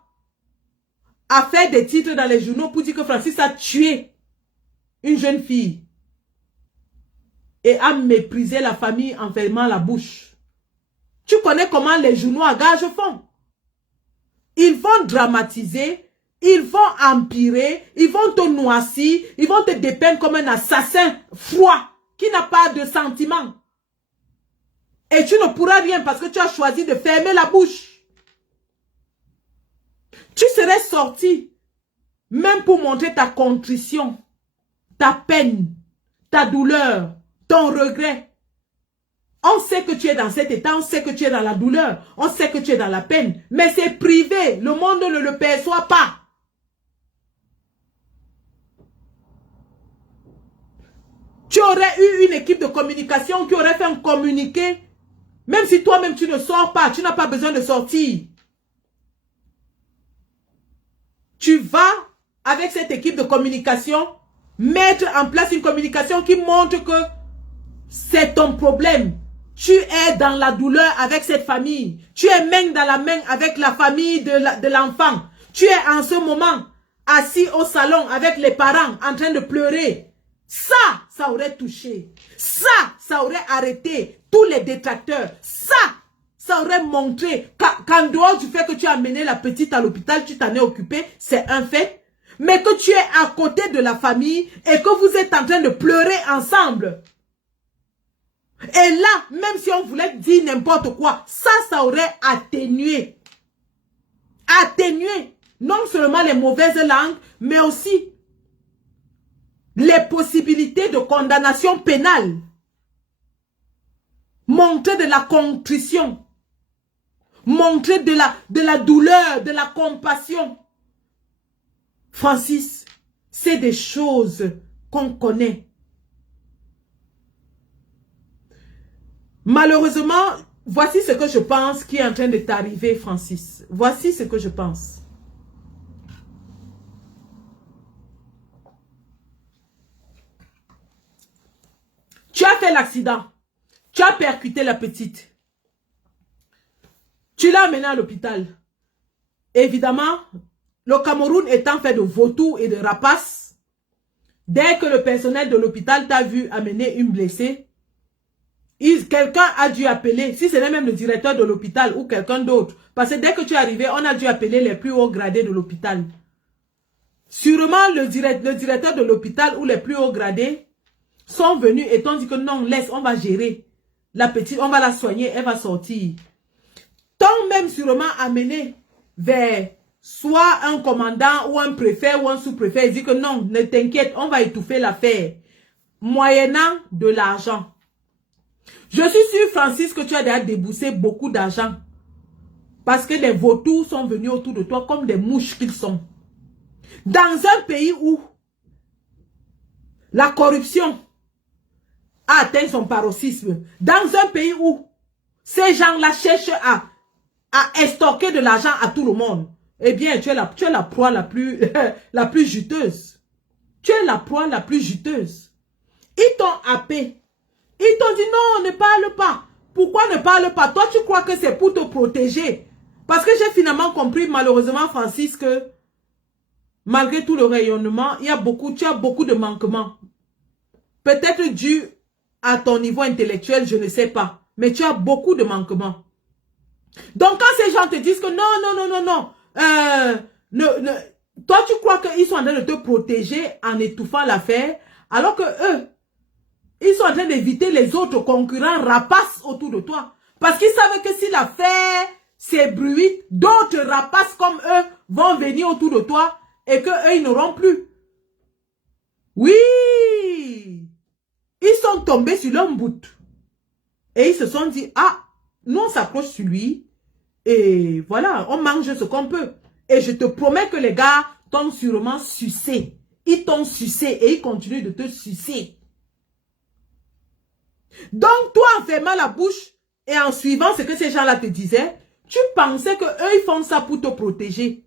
à faire des titres dans les journaux pour dire que Francis a tué une jeune fille et a méprisé la famille en fermant la bouche. Tu connais comment les journaux à gages font. Ils vont dramatiser, ils vont empirer, ils vont te noircir, ils vont te dépeindre comme un assassin froid qui n'a pas de sentiments. Et tu ne pourras rien parce que tu as choisi de fermer la bouche. Tu serais sorti, même pour montrer ta contrition, ta peine, ta douleur, ton regret. On sait que tu es dans cet état, on sait que tu es dans la douleur, on sait que tu es dans la peine. Mais c'est privé, le monde ne le perçoit pas. Tu aurais eu une équipe de communication qui aurait fait un communiqué. Même si toi-même tu ne sors pas, tu n'as pas besoin de sortir. Tu vas, avec cette équipe de communication, mettre en place une communication qui montre que c'est ton problème. Tu es dans la douleur avec cette famille. Tu es main dans la main avec la famille de l'enfant. Tu es en ce moment assis au salon avec les parents en train de pleurer. Ça aurait touché. Ça aurait arrêté tous les détracteurs. Ça aurait montré qu'en dehors du fait que tu as amené la petite à l'hôpital, tu t'en es occupé, c'est un fait. Mais que tu es à côté de la famille et que vous êtes en train de pleurer ensemble. Et là, même si on voulait dire n'importe quoi, ça aurait atténué. Atténué. Non seulement les mauvaises langues, mais aussi les possibilités de condamnation pénale. Montrer de la contrition. Montrer de la douleur, de la compassion. Francis, c'est des choses qu'on connaît. Malheureusement, voici ce que je pense qui est en train de t'arriver, Francis. Voici ce que je pense. Tu as fait l'accident. Tu as percuté la petite. Tu l'as amenée à l'hôpital. Évidemment, le Cameroun étant fait de vautours et de rapaces, dès que le personnel de l'hôpital t'a vu amener une blessée, quelqu'un a dû appeler, si ce n'est même le directeur de l'hôpital ou quelqu'un d'autre, parce que dès que tu es arrivé, on a dû appeler les plus hauts gradés de l'hôpital. Sûrement, le directeur de l'hôpital ou les plus hauts gradés sont venus et t'ont dit que non, laisse, on va gérer. La petite, on va la soigner, elle va sortir. T'ont même sûrement amené vers soit un commandant ou un préfet ou un sous-préfet. Il dit que non, ne t'inquiète, on va étouffer l'affaire. Moyennant de l'argent. Je suis sûr, Francis, que tu as déjà déboursé beaucoup d'argent. Parce que les vautours sont venus autour de toi comme des mouches qu'ils sont. Dans un pays où la corruption a atteint son paroxysme, dans un pays où ces gens-là cherchent à estorquer de l'argent à tout le monde, eh bien, tu es la proie la plus, la plus juteuse. Tu es la proie la plus juteuse. Ils t'ont happé. Ils t'ont dit non, ne parle pas. Pourquoi ne parle pas? Toi, tu crois que c'est pour te protéger. Parce que j'ai finalement compris, malheureusement, Francis, que malgré tout le rayonnement, tu as beaucoup de manquements. Peut-être dû à ton niveau intellectuel, je ne sais pas. Mais tu as beaucoup de manquements. Donc, quand ces gens te disent que non, toi, tu crois qu'ils sont en train de te protéger en étouffant l'affaire, alors que eux, ils sont en train d'éviter les autres concurrents rapaces autour de toi. Parce qu'ils savent que si l'affaire s'ébruite, d'autres rapaces comme eux vont venir autour de toi et que eux, ils n'auront plus. Oui! Ils sont tombés sur leur bout. Et ils se sont dit, ah, nous on s'approche sur lui et voilà, on mange ce qu'on peut. Et je te promets que les gars t'ont sûrement sucé. Ils t'ont sucé et ils continuent de te sucer. Donc, toi, en fermant la bouche et en suivant ce que ces gens-là te disaient, tu pensais que eux ils font ça pour te protéger.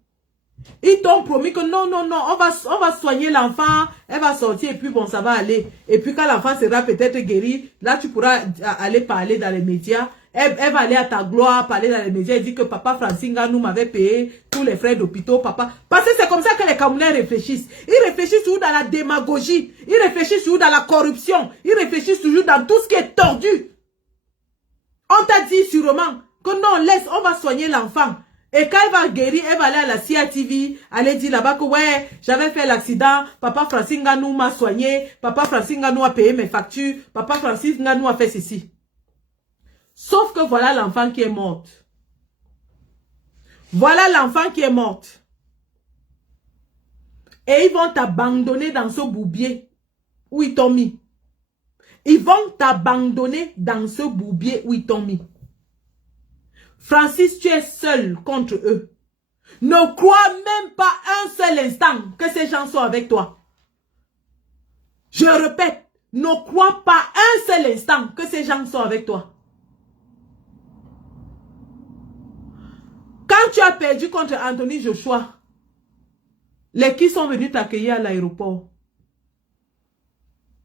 Ils t'ont promis que non, on va soigner l'enfant, elle va sortir et puis bon, ça va aller. Et puis quand l'enfant sera peut-être guéri, là tu pourras aller parler dans les médias. Elle va aller à ta gloire, parler dans les médias et dire que papa Francine Nganou m'avait payé tous les frais d'hôpital, papa. Parce que c'est comme ça que les Camerounais réfléchissent. Ils réfléchissent toujours dans la démagogie, ils réfléchissent toujours dans la corruption, ils réfléchissent toujours dans tout ce qui est tordu. On t'a dit sûrement que non, laisse, on va soigner l'enfant. Et quand elle va guérir, elle va aller à la CITV, aller dire là-bas que ouais, j'avais fait l'accident, papa Francine Nganou m'a soigné, papa Francine Nganou a payé mes factures, papa Francine Nganou a fait ceci. Sauf que voilà l'enfant qui est morte. Voilà l'enfant qui est morte. Et ils vont t'abandonner dans ce bourbier où ils t'ont mis. Ils vont t'abandonner dans ce bourbier où ils t'ont mis. Francis, tu es seul contre eux. Ne crois même pas un seul instant que ces gens sont avec toi. Je répète, ne crois pas un seul instant que ces gens sont avec toi. Quand tu as perdu contre Anthony Joshua, les qui sont venus t'accueillir à l'aéroport,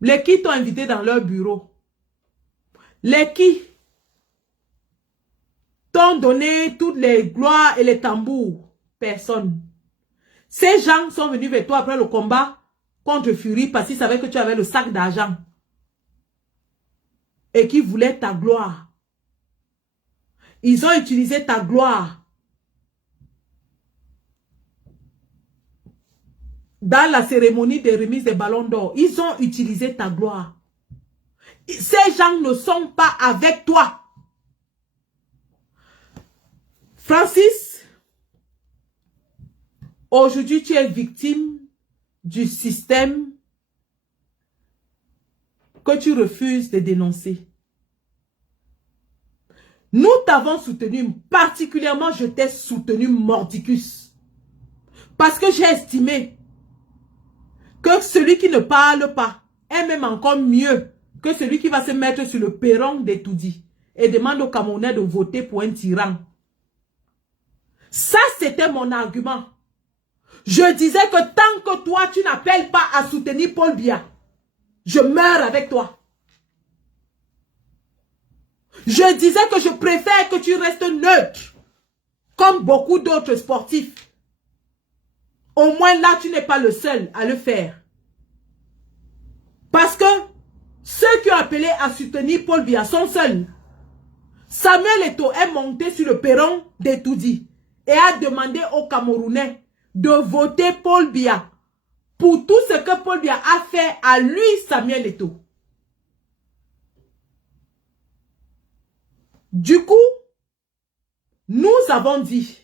les qui t'ont invité dans leur bureau, les qui t'ont donné toutes les gloires et les tambours, personne. Ces gens sont venus vers toi après le combat contre Fury parce qu'ils savaient que tu avais le sac d'argent et qu'ils voulaient ta gloire. Ils ont utilisé ta gloire dans la cérémonie de remise des ballons d'or. Ils ont utilisé ta gloire. Ces gens ne sont pas avec toi. Francis, aujourd'hui tu es victime du système que tu refuses de dénoncer. Nous t'avons soutenu, particulièrement je t'ai soutenu mordicus. Parce que j'ai estimé que celui qui ne parle pas est même encore mieux que celui qui va se mettre sur le perron d'Etoudi et demande aux Camerounais de voter pour un tyran. Ça, c'était mon argument. Je disais que tant que toi, tu n'appelles pas à soutenir Paul Biya, je meurs avec toi. Je disais que je préfère que tu restes neutre, comme beaucoup d'autres sportifs. Au moins là, tu n'es pas le seul à le faire. Parce que ceux qui ont appelé à soutenir Paul Biya sont seuls. Samuel Eto'o est monté sur le perron d'Etoudi et a demandé aux Camerounais de voter Paul Biya pour tout ce que Paul Biya a fait à lui, Samuel Eto'o. Du coup, nous avons dit,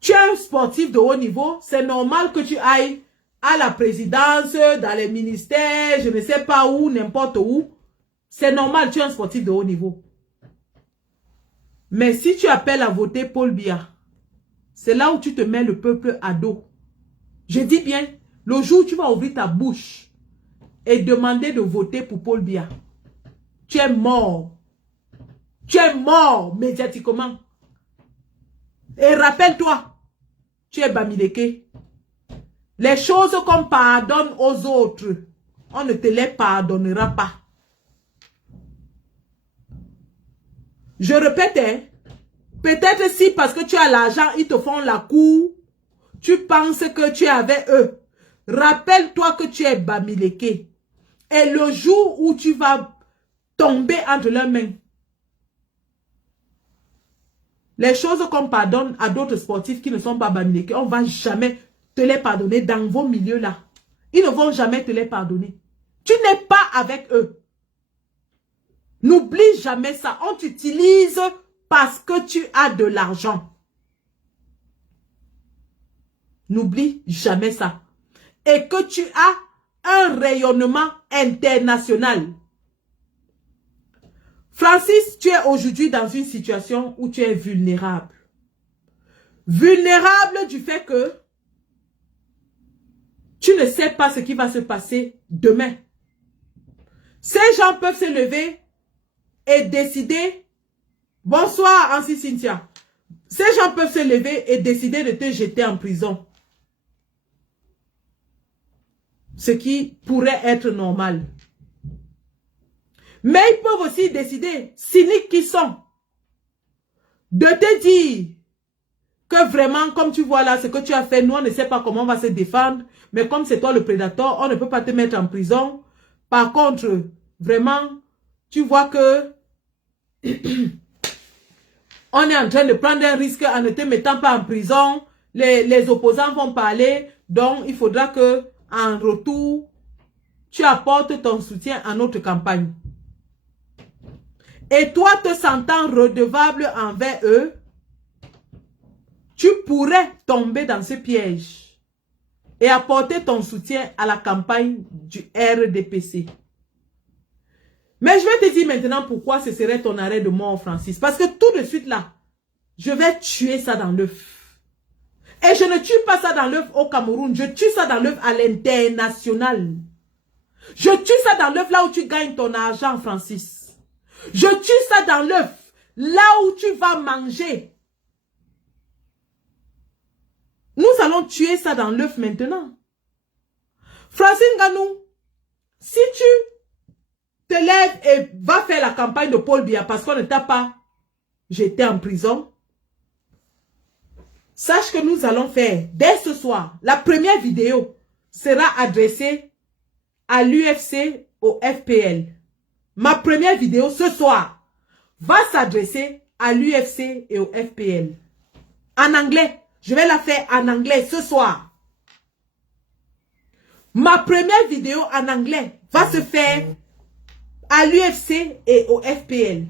tu es un sportif de haut niveau, c'est normal que tu ailles à la présidence, dans les ministères, je ne sais pas où, n'importe où. C'est normal, tu es un sportif de haut niveau. Mais si tu appelles à voter Paul Biya, c'est là où tu te mets le peuple à dos. Je dis bien, le jour où tu vas ouvrir ta bouche et demander de voter pour Paul Biya, tu es mort. Tu es mort médiatiquement. Et rappelle-toi, tu es Bamileke. Les choses qu'on pardonne aux autres, on ne te les pardonnera pas. Je répète, hein, peut-être si parce que tu as l'argent, ils te font la cour, tu penses que tu es avec eux. Rappelle-toi que tu es Bamileke. Et le jour où tu vas tomber entre leurs mains, Les choses qu'on pardonne à d'autres sportifs qui ne sont pas Bamileke, on ne va jamais te les pardonner dans vos milieux-là. Ils ne vont jamais te les pardonner. Tu n'es pas avec eux. N'oublie jamais ça. On t'utilise parce que tu as de l'argent. N'oublie jamais ça. Et que tu as un rayonnement international. Francis, tu es aujourd'hui dans une situation où tu es vulnérable. Vulnérable du fait que tu ne sais pas ce qui va se passer demain. Ces gens peuvent se lever et décider, bonsoir Ansi Cynthia, ces gens peuvent se lever et décider de te jeter en prison. Ce qui pourrait être normal. Mais ils peuvent aussi décider, cyniques qui sont, de te dire que vraiment, comme tu vois là, ce que tu as fait, nous on ne sait pas comment on va se défendre, mais comme c'est toi le prédateur, on ne peut pas te mettre en prison. Par contre, vraiment, tu vois que on est en train de prendre un risque en ne te mettant pas en prison. Les opposants vont parler, donc il faudra que en retour, tu apportes ton soutien à notre campagne. Et toi, te sentant redevable envers eux, tu pourrais tomber dans ce piège et apporter ton soutien à la campagne du RDPC. Mais je vais te dire maintenant pourquoi ce serait ton arrêt de mort, Francis. Parce que tout de suite là, je vais tuer ça dans l'œuf. Et je ne tue pas ça dans l'œuf au Cameroun, je tue ça dans l'œuf à l'international. Je tue ça dans l'œuf là où tu gagnes ton argent, Francis. Je tue ça dans l'œuf là où tu vas manger. Nous allons tuer ça dans l'œuf maintenant. Francine Nganou, si tu te lèves et vas faire la campagne de Paul Biya parce qu'on ne t'a pas jeté en prison, sache que nous allons faire dès ce soir, la première vidéo sera adressée à l'UFC, au FPL. Ma première vidéo ce soir va s'adresser à l'UFC et au FPL. En anglais, je vais la faire en anglais ce soir. Ma première vidéo en anglais va se faire à l'UFC et au FPL.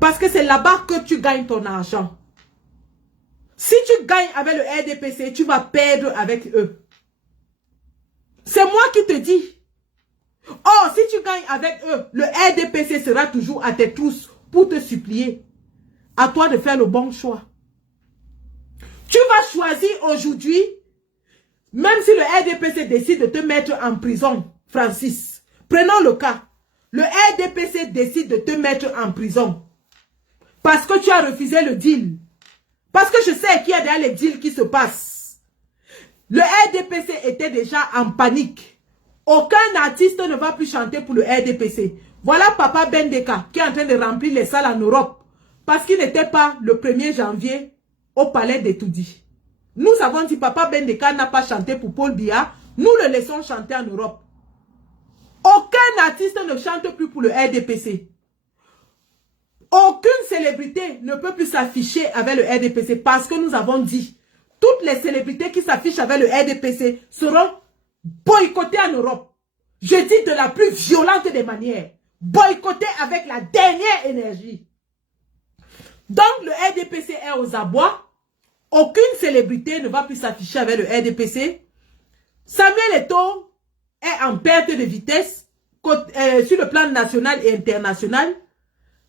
Parce que c'est là-bas que tu gagnes ton argent. Si tu gagnes avec le RDPC, tu vas perdre avec eux. C'est moi qui te dis. Oh, si tu gagnes avec eux, le RDPC sera toujours à tes trousses pour te supplier. À toi de faire le bon choix. Tu vas choisir aujourd'hui, même si le RDPC décide de te mettre en prison, Francis. Prenons le cas. Le RDPC décide de te mettre en prison. Parce que tu as refusé le deal. Parce que je sais qu'il y a derrière les deals qui se passent. Le RDPC était déjà en panique. Aucun artiste ne va plus chanter pour le RDPC. Voilà Papa Bendeka qui est en train de remplir les salles en Europe. Parce qu'il n'était pas le 1er janvier au palais d'Etoudi. Nous avons dit Papa Bendeka n'a pas chanté pour Paul Biya. Nous le laissons chanter en Europe. Aucun artiste ne chante plus pour le RDPC. Aucune célébrité ne peut plus s'afficher avec le RDPC parce que nous avons dit toutes les célébrités qui s'affichent avec le RDPC seront boycottées en Europe. Je dis de la plus violente des manières. Boycottées avec la dernière énergie. Donc le RDPC est aux abois. Aucune célébrité ne va plus s'afficher avec le RDPC. Samuel Eto'o est en perte de vitesse sur le plan national et international.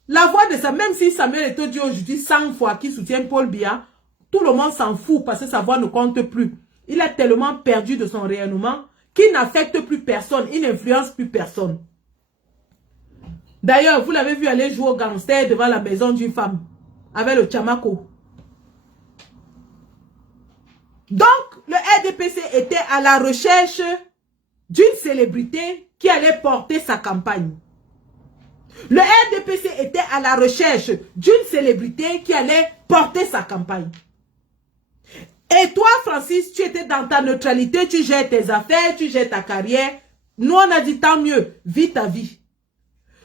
La voix de ça, même si Samuel Eto'o dit aujourd'hui 100 fois qu'il soutient Paul Biya, tout le monde s'en fout parce que sa voix ne compte plus. Il a tellement perdu de son rayonnement qu'il n'affecte plus personne, il n'influence plus personne. D'ailleurs, vous l'avez vu aller jouer au gangster devant la maison d'une femme, avec le Tchamako. Donc, le RDPC était à la recherche d'une célébrité qui allait porter sa campagne. Le RDPC était à la recherche d'une célébrité qui allait porter sa campagne. Et toi, Francis, tu étais dans ta neutralité, tu gères tes affaires, tu gères ta carrière. Nous, on a dit tant mieux, vis ta vie.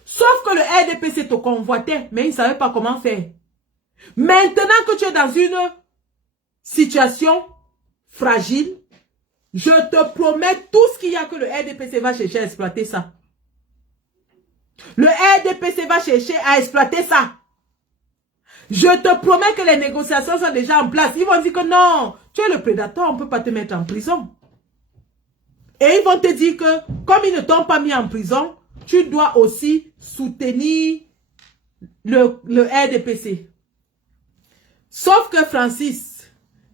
Sauf que le RDPC te convoitait, mais il ne savait pas comment faire. Maintenant que tu es dans une situation fragile, je te promets tout ce qu'il y a que le RDPC va chercher à exploiter ça. Le RDPC va chercher à exploiter ça. Je te promets que les négociations sont déjà en place. Ils vont dire que non, tu es le prédateur, on ne peut pas te mettre en prison. Et ils vont te dire que comme ils ne t'ont pas mis en prison, tu dois aussi soutenir le RDPC. Sauf que Francis,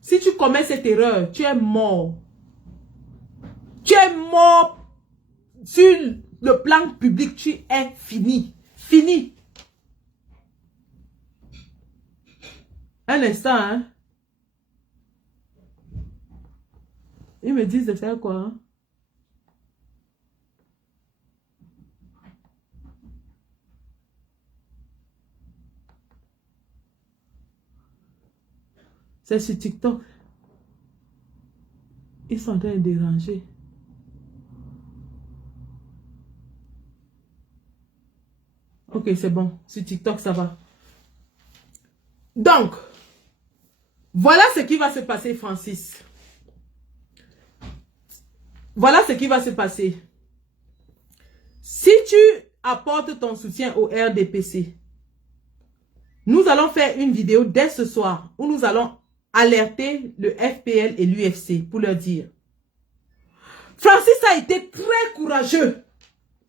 si tu commets cette erreur, tu es mort. Tu es mort sur le plan public, tu es fini. Fini. Un instant, hein. Ils me disent de faire quoi, hein? C'est sur TikTok. Ils sont en train de déranger. Ok, c'est bon. Sur TikTok, ça va. Donc, voilà ce qui va se passer, Francis. Voilà ce qui va se passer. Si tu apportes ton soutien au RDPC, nous allons faire une vidéo dès ce soir où nous allons alerter le FPL et l'UFC pour leur dire. Francis a été très courageux,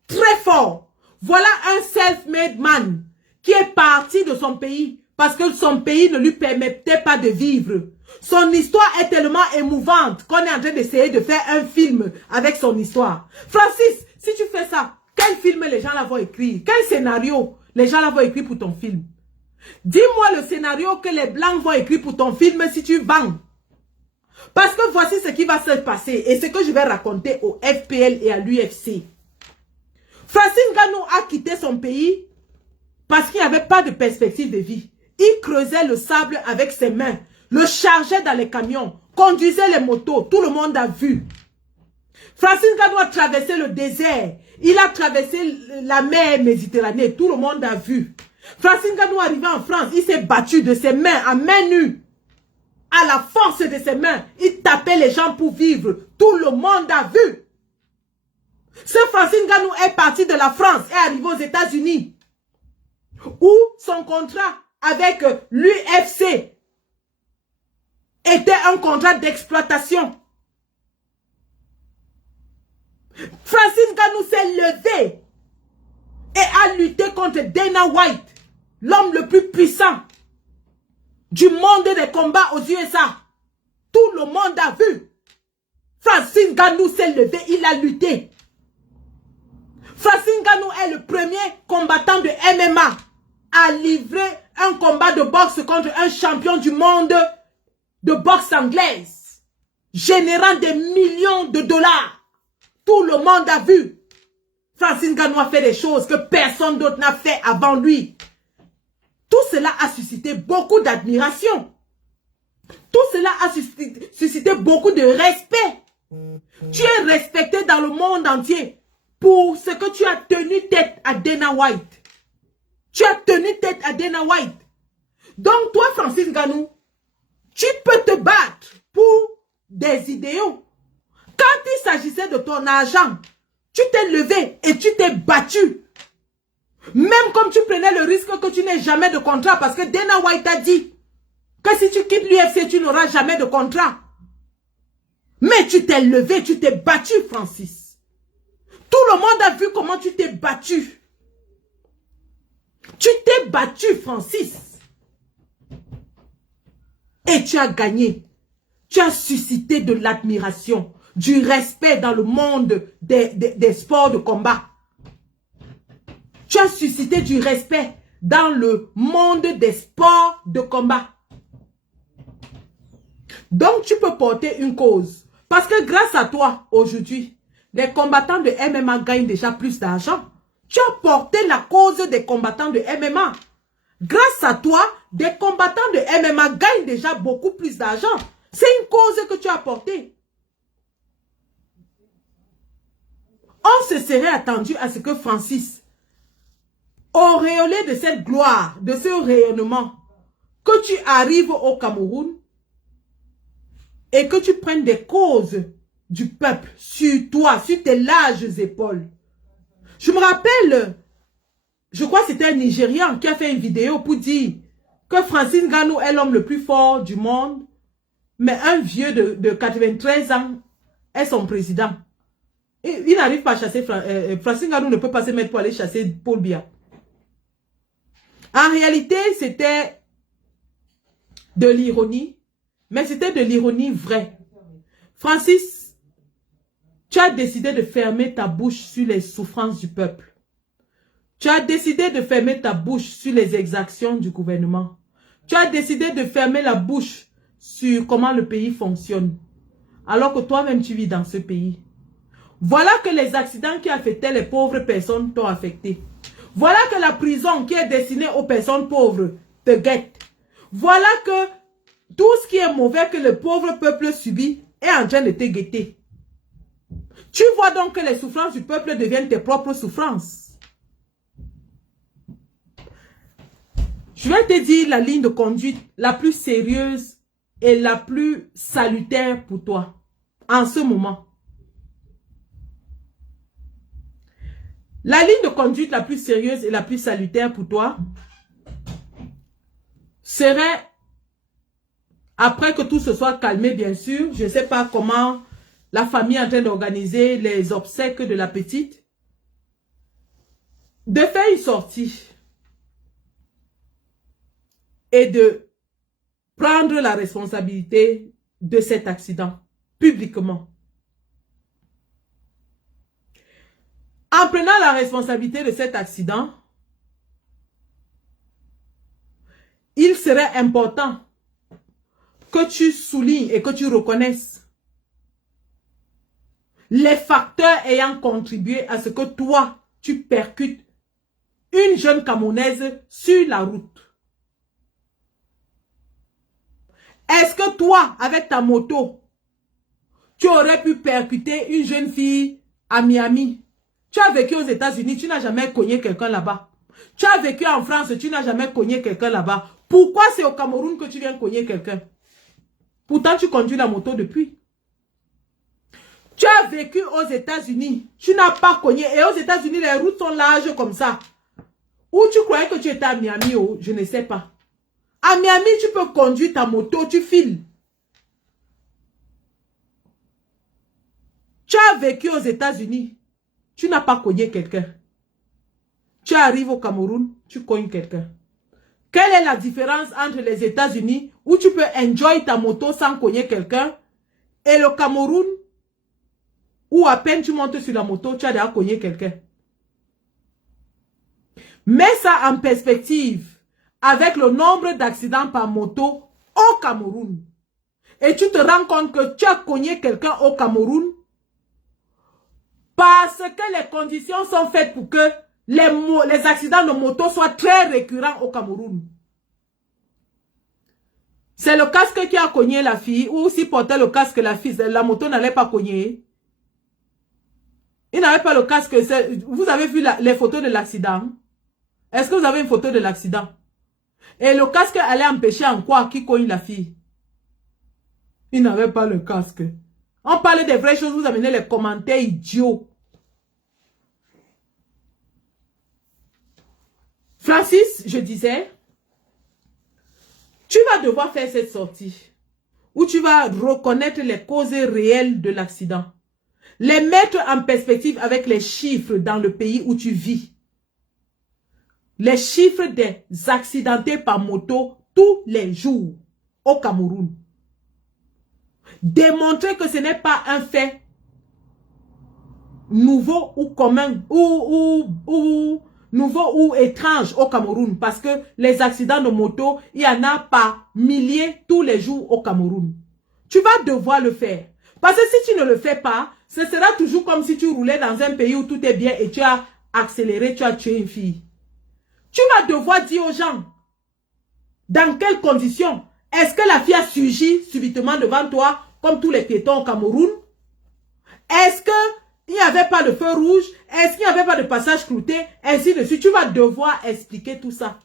très fort. Voilà un self-made man qui est parti de son pays parce que son pays ne lui permettait pas de vivre. Son histoire est tellement émouvante qu'on est en train d'essayer de faire un film avec son histoire. Francis, si tu fais ça, quel film les gens là vont écrire? Quel scénario les gens là vont écrire pour ton film? Dis-moi le scénario que les Blancs vont écrire pour ton film si tu vends. Parce que voici ce qui va se passer et ce que je vais raconter au FPL et à l'UFC. Francis Ngannou a quitté son pays parce qu'il n'y avait pas de perspective de vie. Il creusait le sable avec ses mains, le chargeait dans les camions, conduisait les motos, tout le monde a vu. Francis Ngannou a traversé le désert, il a traversé la mer Méditerranée, tout le monde a vu. Francis Ngannou arrivé en France, il s'est battu de ses mains à main nue. À la force de ses mains, il tapait les gens pour vivre. Tout le monde a vu. Ce Francis Ngannou est parti de la France et est arrivé aux États-Unis, où son contrat avec l'UFC était un contrat d'exploitation. Francis Ngannou s'est levé et a lutté contre Dana White, l'homme le plus puissant du monde des combats aux USA. Tout le monde a vu. Francis Ngannou s'est levé, il a lutté. Francis Ngannou est le premier combattant de MMA à livrer un combat de boxe contre un champion du monde de boxe anglaise, générant des millions de dollars. Tout le monde a vu. Francis Ngannou a fait des choses que personne d'autre n'a fait avant lui. Tout cela a suscité beaucoup d'admiration. Tout cela a suscité beaucoup de respect. Tu es respecté dans le monde entier pour ce que tu as tenu tête à Dana White. Tu as tenu tête à Dana White. Donc toi, Francis Ngannou, tu peux te battre pour des idéaux. Quand il s'agissait de ton argent, tu t'es levé et tu t'es battu. Même comme tu prenais le risque que tu n'aies jamais de contrat parce que Dana White a dit que si tu quittes l'UFC, tu n'auras jamais de contrat. Mais tu t'es levé, tu t'es battu, Francis. Tout le monde a vu comment tu t'es battu. Tu t'es battu, Francis. Et tu as gagné. Tu as suscité de l'admiration, du respect dans le monde des sports de combat. Tu as suscité du respect dans le monde des sports de combat. Donc, tu peux porter une cause. Parce que grâce à toi, aujourd'hui, les combattants de MMA gagnent déjà plus d'argent. Tu as porté la cause des combattants de MMA. Grâce à toi, des combattants de MMA gagnent déjà beaucoup plus d'argent. C'est une cause que tu as portée. On se serait attendu à ce que Francis, auréolé de cette gloire, de ce rayonnement, que tu arrives au Cameroun et que tu prennes des causes du peuple sur toi, sur tes larges épaules. Je me rappelle, je crois que c'était un Nigérian qui a fait une vidéo pour dire que Francis Ngannou est l'homme le plus fort du monde, mais un vieux de 93 ans est son président. Et il n'arrive pas à chasser, Francis Ngannou ne peut pas se mettre pour aller chasser Paul Biya. En réalité, c'était de l'ironie, mais c'était de l'ironie vraie. Francis, tu as décidé de fermer ta bouche sur les souffrances du peuple. Tu as décidé de fermer ta bouche sur les exactions du gouvernement. Tu as décidé de fermer la bouche sur comment le pays fonctionne. Alors que toi-même, tu vis dans ce pays. Voilà que les accidents qui affectaient les pauvres personnes t'ont affecté. Voilà que la prison qui est destinée aux personnes pauvres te guette. Voilà que tout ce qui est mauvais que le pauvre peuple subit est en train de te guetter. Tu vois donc que les souffrances du peuple deviennent tes propres souffrances. Je vais te dire la ligne de conduite la plus sérieuse et la plus salutaire pour toi en ce moment. La ligne de conduite la plus sérieuse et la plus salutaire pour toi serait, après que tout se soit calmé, bien sûr, je ne sais pas comment la famille est en train d'organiser les obsèques de la petite, de faire une sortie et de prendre la responsabilité de cet accident publiquement. En prenant la responsabilité de cet accident, il serait important que tu soulignes et que tu reconnaisses les facteurs ayant contribué à ce que toi, tu percutes une jeune Camerounaise sur la route. Est-ce que toi, avec ta moto, tu aurais pu percuter une jeune fille à Miami? Tu as vécu aux États-Unis, tu n'as jamais cogné quelqu'un là-bas. Tu as vécu en France, tu n'as jamais cogné quelqu'un là-bas. Pourquoi c'est au Cameroun que tu viens cogner quelqu'un? Pourtant, tu conduis la moto depuis. Tu as vécu aux États-Unis, tu n'as pas cogné. Et aux États-Unis, les routes sont larges comme ça. Ou tu croyais que tu étais à Miami, oh, je ne sais pas. À Miami, tu peux conduire ta moto, tu files. Tu as vécu aux États-Unis, tu n'as pas cogné quelqu'un. Tu arrives au Cameroun, tu cognes quelqu'un. Quelle est la différence entre les États-Unis où tu peux enjoy ta moto sans cogner quelqu'un et le Cameroun où à peine tu montes sur la moto, tu as déjà cogné quelqu'un? Mets ça en perspective avec le nombre d'accidents par moto au Cameroun. Et tu te rends compte que tu as cogné quelqu'un au Cameroun parce que les conditions sont faites pour que les accidents de moto soient très récurrents au Cameroun. C'est le casque qui a cogné la fille, ou si portait le casque la fille, la moto n'allait pas cogner. Il n'avait pas le casque. Vous avez vu les photos de l'accident? Est-ce que vous avez une photo de l'accident? Et le casque allait empêcher en quoi qui cogne la fille? Il n'avait pas le casque. On parle des vraies choses, vous amenez les commentaires idiots. Francis, je disais, tu vas devoir faire cette sortie où tu vas reconnaître les causes réelles de l'accident. Les mettre en perspective avec les chiffres dans le pays où tu vis. Les chiffres des accidentés par moto tous les jours au Cameroun. Démontrer que ce n'est pas un fait nouveau ou commun nouveau ou étrange au Cameroun, parce que les accidents de moto, il y en a par milliers tous les jours au Cameroun. Tu vas devoir le faire. Parce que si tu ne le fais pas, ce sera toujours comme si tu roulais dans un pays où tout est bien et tu as accéléré, tu as tué une fille. Tu vas devoir dire aux gens, dans quelles conditions est-ce que la fille a surgi subitement devant toi, comme tous les piétons au Cameroun? Est-ce qu'il n'y avait pas de feu rouge? Est-ce qu'il n'y avait pas de passage clouté? Ainsi de suite. Tu vas devoir expliquer tout ça.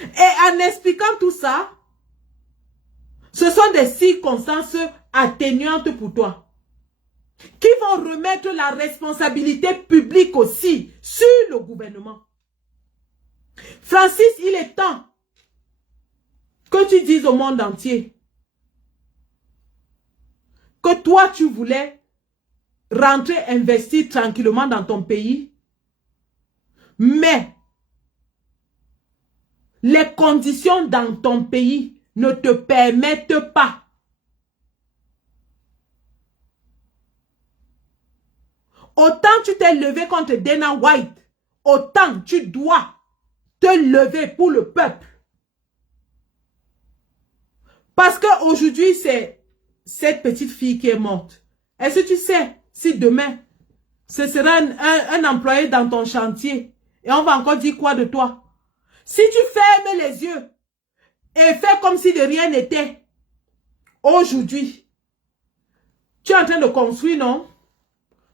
Et en expliquant tout ça, ce sont des circonstances atténuantes pour toi, qui vont remettre la responsabilité publique aussi sur le gouvernement. Francis, il est temps que tu dises au monde entier que toi, tu voulais rentrer investir tranquillement dans ton pays, mais les conditions dans ton pays ne te permettent pas. Autant tu t'es levé contre Dana White, autant tu dois te lever pour le peuple. Parce qu'aujourd'hui, c'est cette petite fille qui est morte. Est-ce que tu sais si demain, ce sera un employé dans ton chantier et on va encore dire quoi de toi? Si tu fermes les yeux et fais comme si de rien n'était, aujourd'hui, tu es en train de construire, non?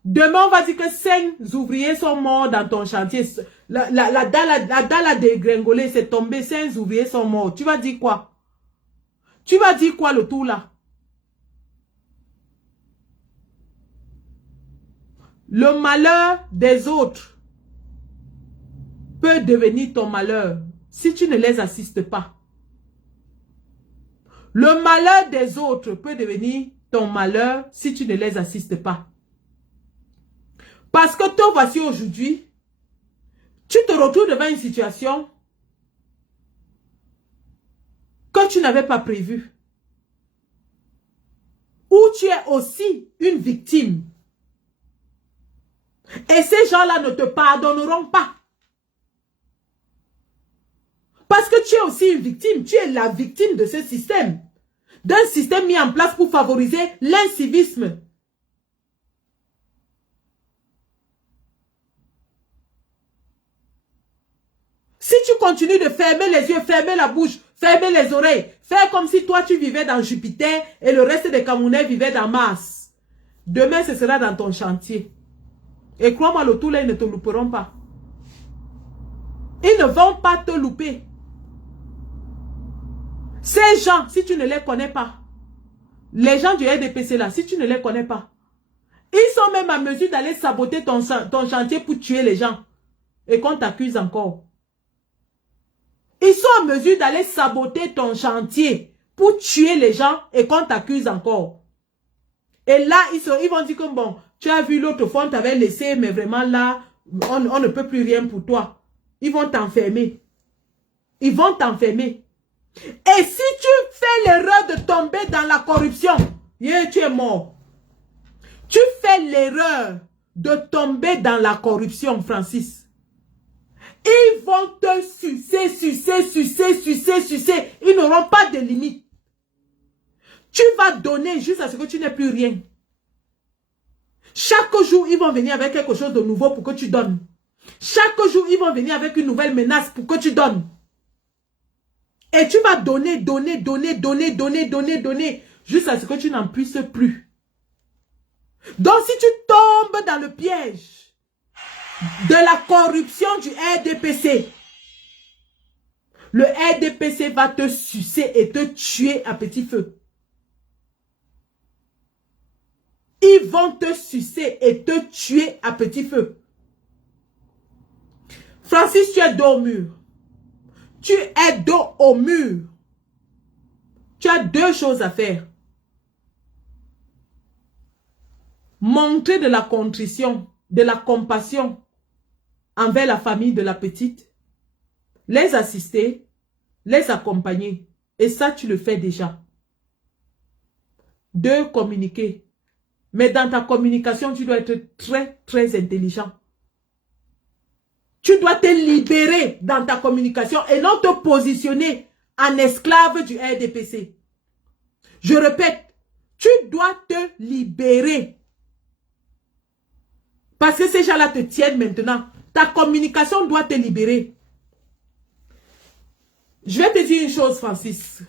Demain, on va dire que 5 ouvriers sont morts dans ton chantier. La dalle a dégringolé, c'est tombé, 5 ouvriers sont morts. Tu vas dire quoi? Tu vas dire quoi le tout là? Le malheur des autres peut devenir ton malheur si tu ne les assistes pas. Le malheur des autres peut devenir ton malheur si tu ne les assistes pas. Parce que toi, voici aujourd'hui, tu te retrouves devant une situation que tu n'avais pas prévue. Où tu es aussi une victime. Et ces gens-là ne te pardonneront pas. Parce que tu es aussi une victime. Tu es la victime de ce système. D'un système mis en place pour favoriser l'incivisme. Si tu continues de fermer les yeux, fermer la bouche, fermer les oreilles, faire comme si toi tu vivais dans Jupiter et le reste des Camerounais vivaient dans Mars. Demain, ce sera dans ton chantier. Et crois-moi, le tout là, ils ne te louperont pas. Ils ne vont pas te louper. Ces gens, si tu ne les connais pas, les gens du RDPC là, si tu ne les connais pas, ils sont même à mesure d'aller saboter ton chantier pour tuer les gens. Et qu'on t'accuse encore. Ils sont en mesure d'aller saboter ton chantier pour tuer les gens et qu'on t'accuse encore. Et là, ils vont dire que bon, tu as vu l'autre fois, on t'avait laissé, mais vraiment là, on ne peut plus rien pour toi. Ils vont t'enfermer. Ils vont t'enfermer. Et si tu fais l'erreur de tomber dans la corruption, tu es mort. Tu fais l'erreur de tomber dans la corruption, Francis. Ils vont te sucer, sucer, sucer, sucer, sucer. Ils n'auront pas de limite. Tu vas donner jusqu'à ce que tu n'aies plus rien. Chaque jour, ils vont venir avec quelque chose de nouveau pour que tu donnes. Chaque jour, ils vont venir avec une nouvelle menace pour que tu donnes. Et tu vas donner, donner, donner, donner, donner, donner, donner, jusqu'à ce que tu n'en puisses plus. Donc, si tu tombes dans le piège de la corruption du RDPC, le RDPC va te sucer et te tuer à petit feu. Ils vont te sucer et te tuer à petit feu. Francis, tu es dos au mur. Tu es dos au mur. Tu as 2 choses à faire. Montrer de la contrition, de la compassion envers la famille de la petite. Les assister, les accompagner. Et ça, tu le fais déjà. 2, communiquer. Mais dans ta communication, tu dois être très, très intelligent. Tu dois te libérer dans ta communication et non te positionner en esclave du RDPC. Je répète, tu dois te libérer. Parce que ces gens-là te tiennent maintenant. Ta communication doit te libérer. Je vais te dire une chose, Francis.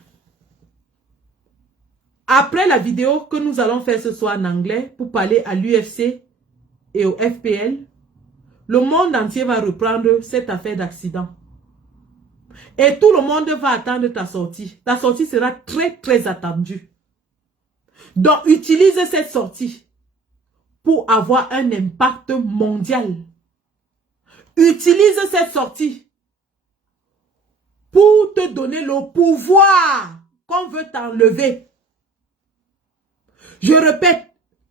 Après la vidéo que nous allons faire ce soir en anglais pour parler à l'UFC et au FPL, le monde entier va reprendre cette affaire d'accident. Et tout le monde va attendre ta sortie. Ta sortie sera très, très attendue. Donc, utilise cette sortie pour avoir un impact mondial. Utilise cette sortie pour te donner le pouvoir qu'on veut t'enlever. Je répète,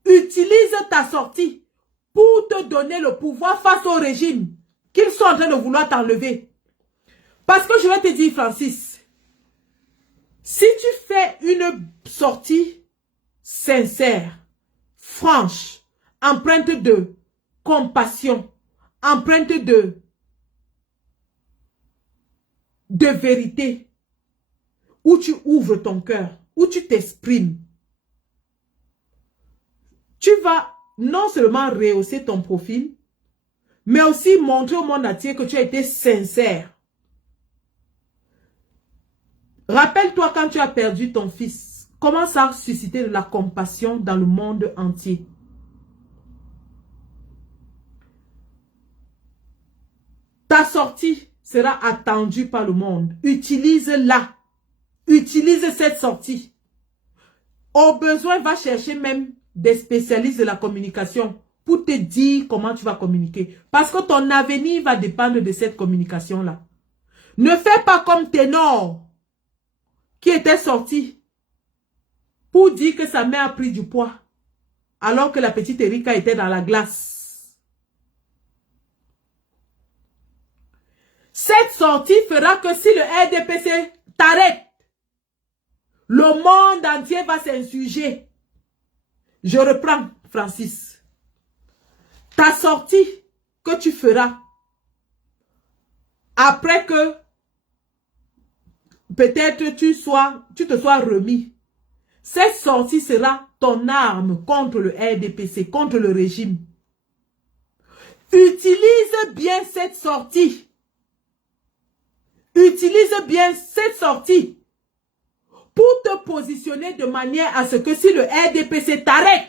utilise ta sortie pour te donner le pouvoir face au régime qu'ils sont en train de vouloir t'enlever. Parce que je vais te dire, Francis, si tu fais une sortie sincère, franche, empreinte de compassion, empreinte de vérité, où tu ouvres ton cœur, où tu t'exprimes, tu vas non seulement rehausser ton profil, mais aussi montrer au monde entier que tu as été sincère. Rappelle-toi quand tu as perdu ton fils, comment ça a suscité de la compassion dans le monde entier. Ta sortie sera attendue par le monde. Utilise-la. Utilise cette sortie. Au besoin, va chercher même des spécialistes de la communication pour te dire comment tu vas communiquer. Parce que ton avenir va dépendre de cette communication-là. Ne fais pas comme Ténor qui était sorti pour dire que sa mère a pris du poids alors que la petite Erika était dans la glace. Cette sortie fera que si le RDPC t'arrête, le monde entier va s'insurger. Je reprends, Francis. Ta sortie que tu feras après que peut-être tu te sois remis. Cette sortie sera ton arme contre le RDPC, contre le régime. Utilise bien cette sortie. Utilise bien cette sortie pour te positionner de manière à ce que si le RDPC t'arrête,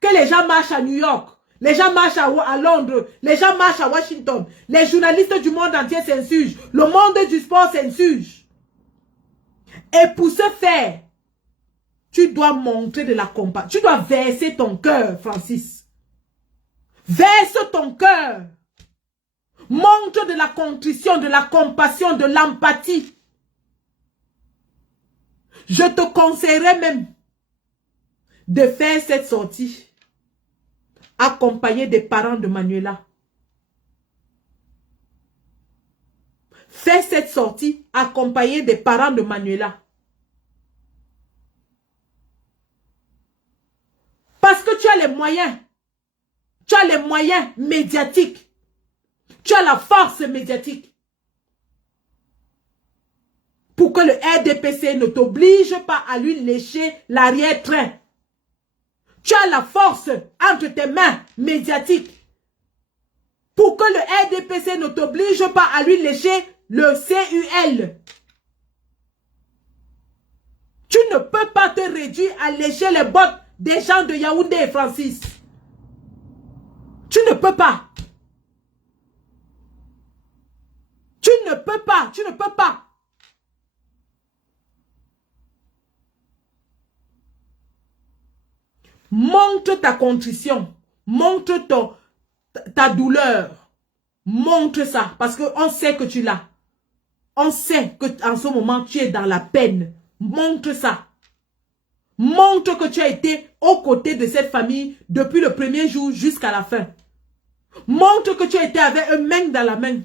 que les gens marchent à New York, les gens marchent à Londres, les gens marchent à Washington, les journalistes du monde entier s'insurgent, le monde du sport s'insurge. Et pour ce faire, tu dois montrer de la compassion. Tu dois verser ton cœur, Francis. Verse ton cœur. Montre de la contrition, de la compassion, de l'empathie. Je te conseillerais même de faire cette sortie accompagné des parents de Manuela. Fais cette sortie accompagné des parents de Manuela. Parce que tu as les moyens. Tu as les moyens médiatiques. Tu as la force médiatique. Pour que le RDPC ne t'oblige pas à lui lécher l'arrière-train. Tu as la force entre tes mains médiatiques. Pour que le RDPC ne t'oblige pas à lui lécher le CUL. Tu ne peux pas te réduire à lécher les bottes des gens de Yaoundé et Francis. Tu ne peux pas. Tu ne peux pas. Tu ne peux pas. Montre ta contrition. Montre ta douleur. Montre ça. Parce qu'on sait que tu l'as. On sait qu'en ce moment, tu es dans la peine. Montre ça. Montre que tu as été aux côtés de cette famille depuis le premier jour jusqu'à la fin. Montre que tu as été avec eux main dans la main.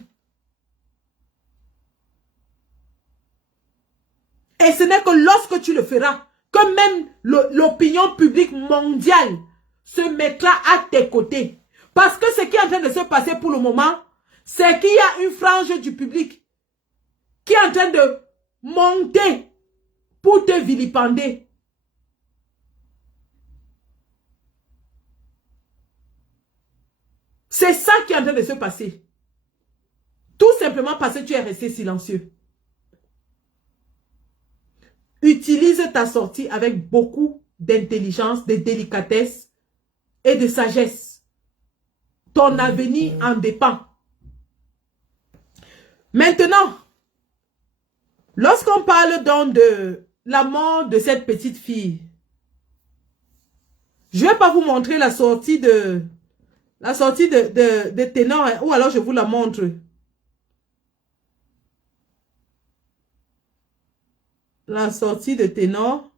Et ce n'est que lorsque tu le feras que même l'opinion publique mondiale se mettra à tes côtés. Parce que ce qui est en train de se passer pour le moment, c'est qu'il y a une frange du public qui est en train de monter pour te vilipender. C'est ça qui est en train de se passer. Tout simplement parce que tu es resté silencieux. Utilise ta sortie avec beaucoup d'intelligence, de délicatesse et de sagesse. Ton avenir en dépend. Maintenant, Lorsqu'on parle donc de la mort de cette petite fille, je ne vais pas vous montrer la sortie de Ténor, hein, ou alors je vous la montre. La sortie de Ténor.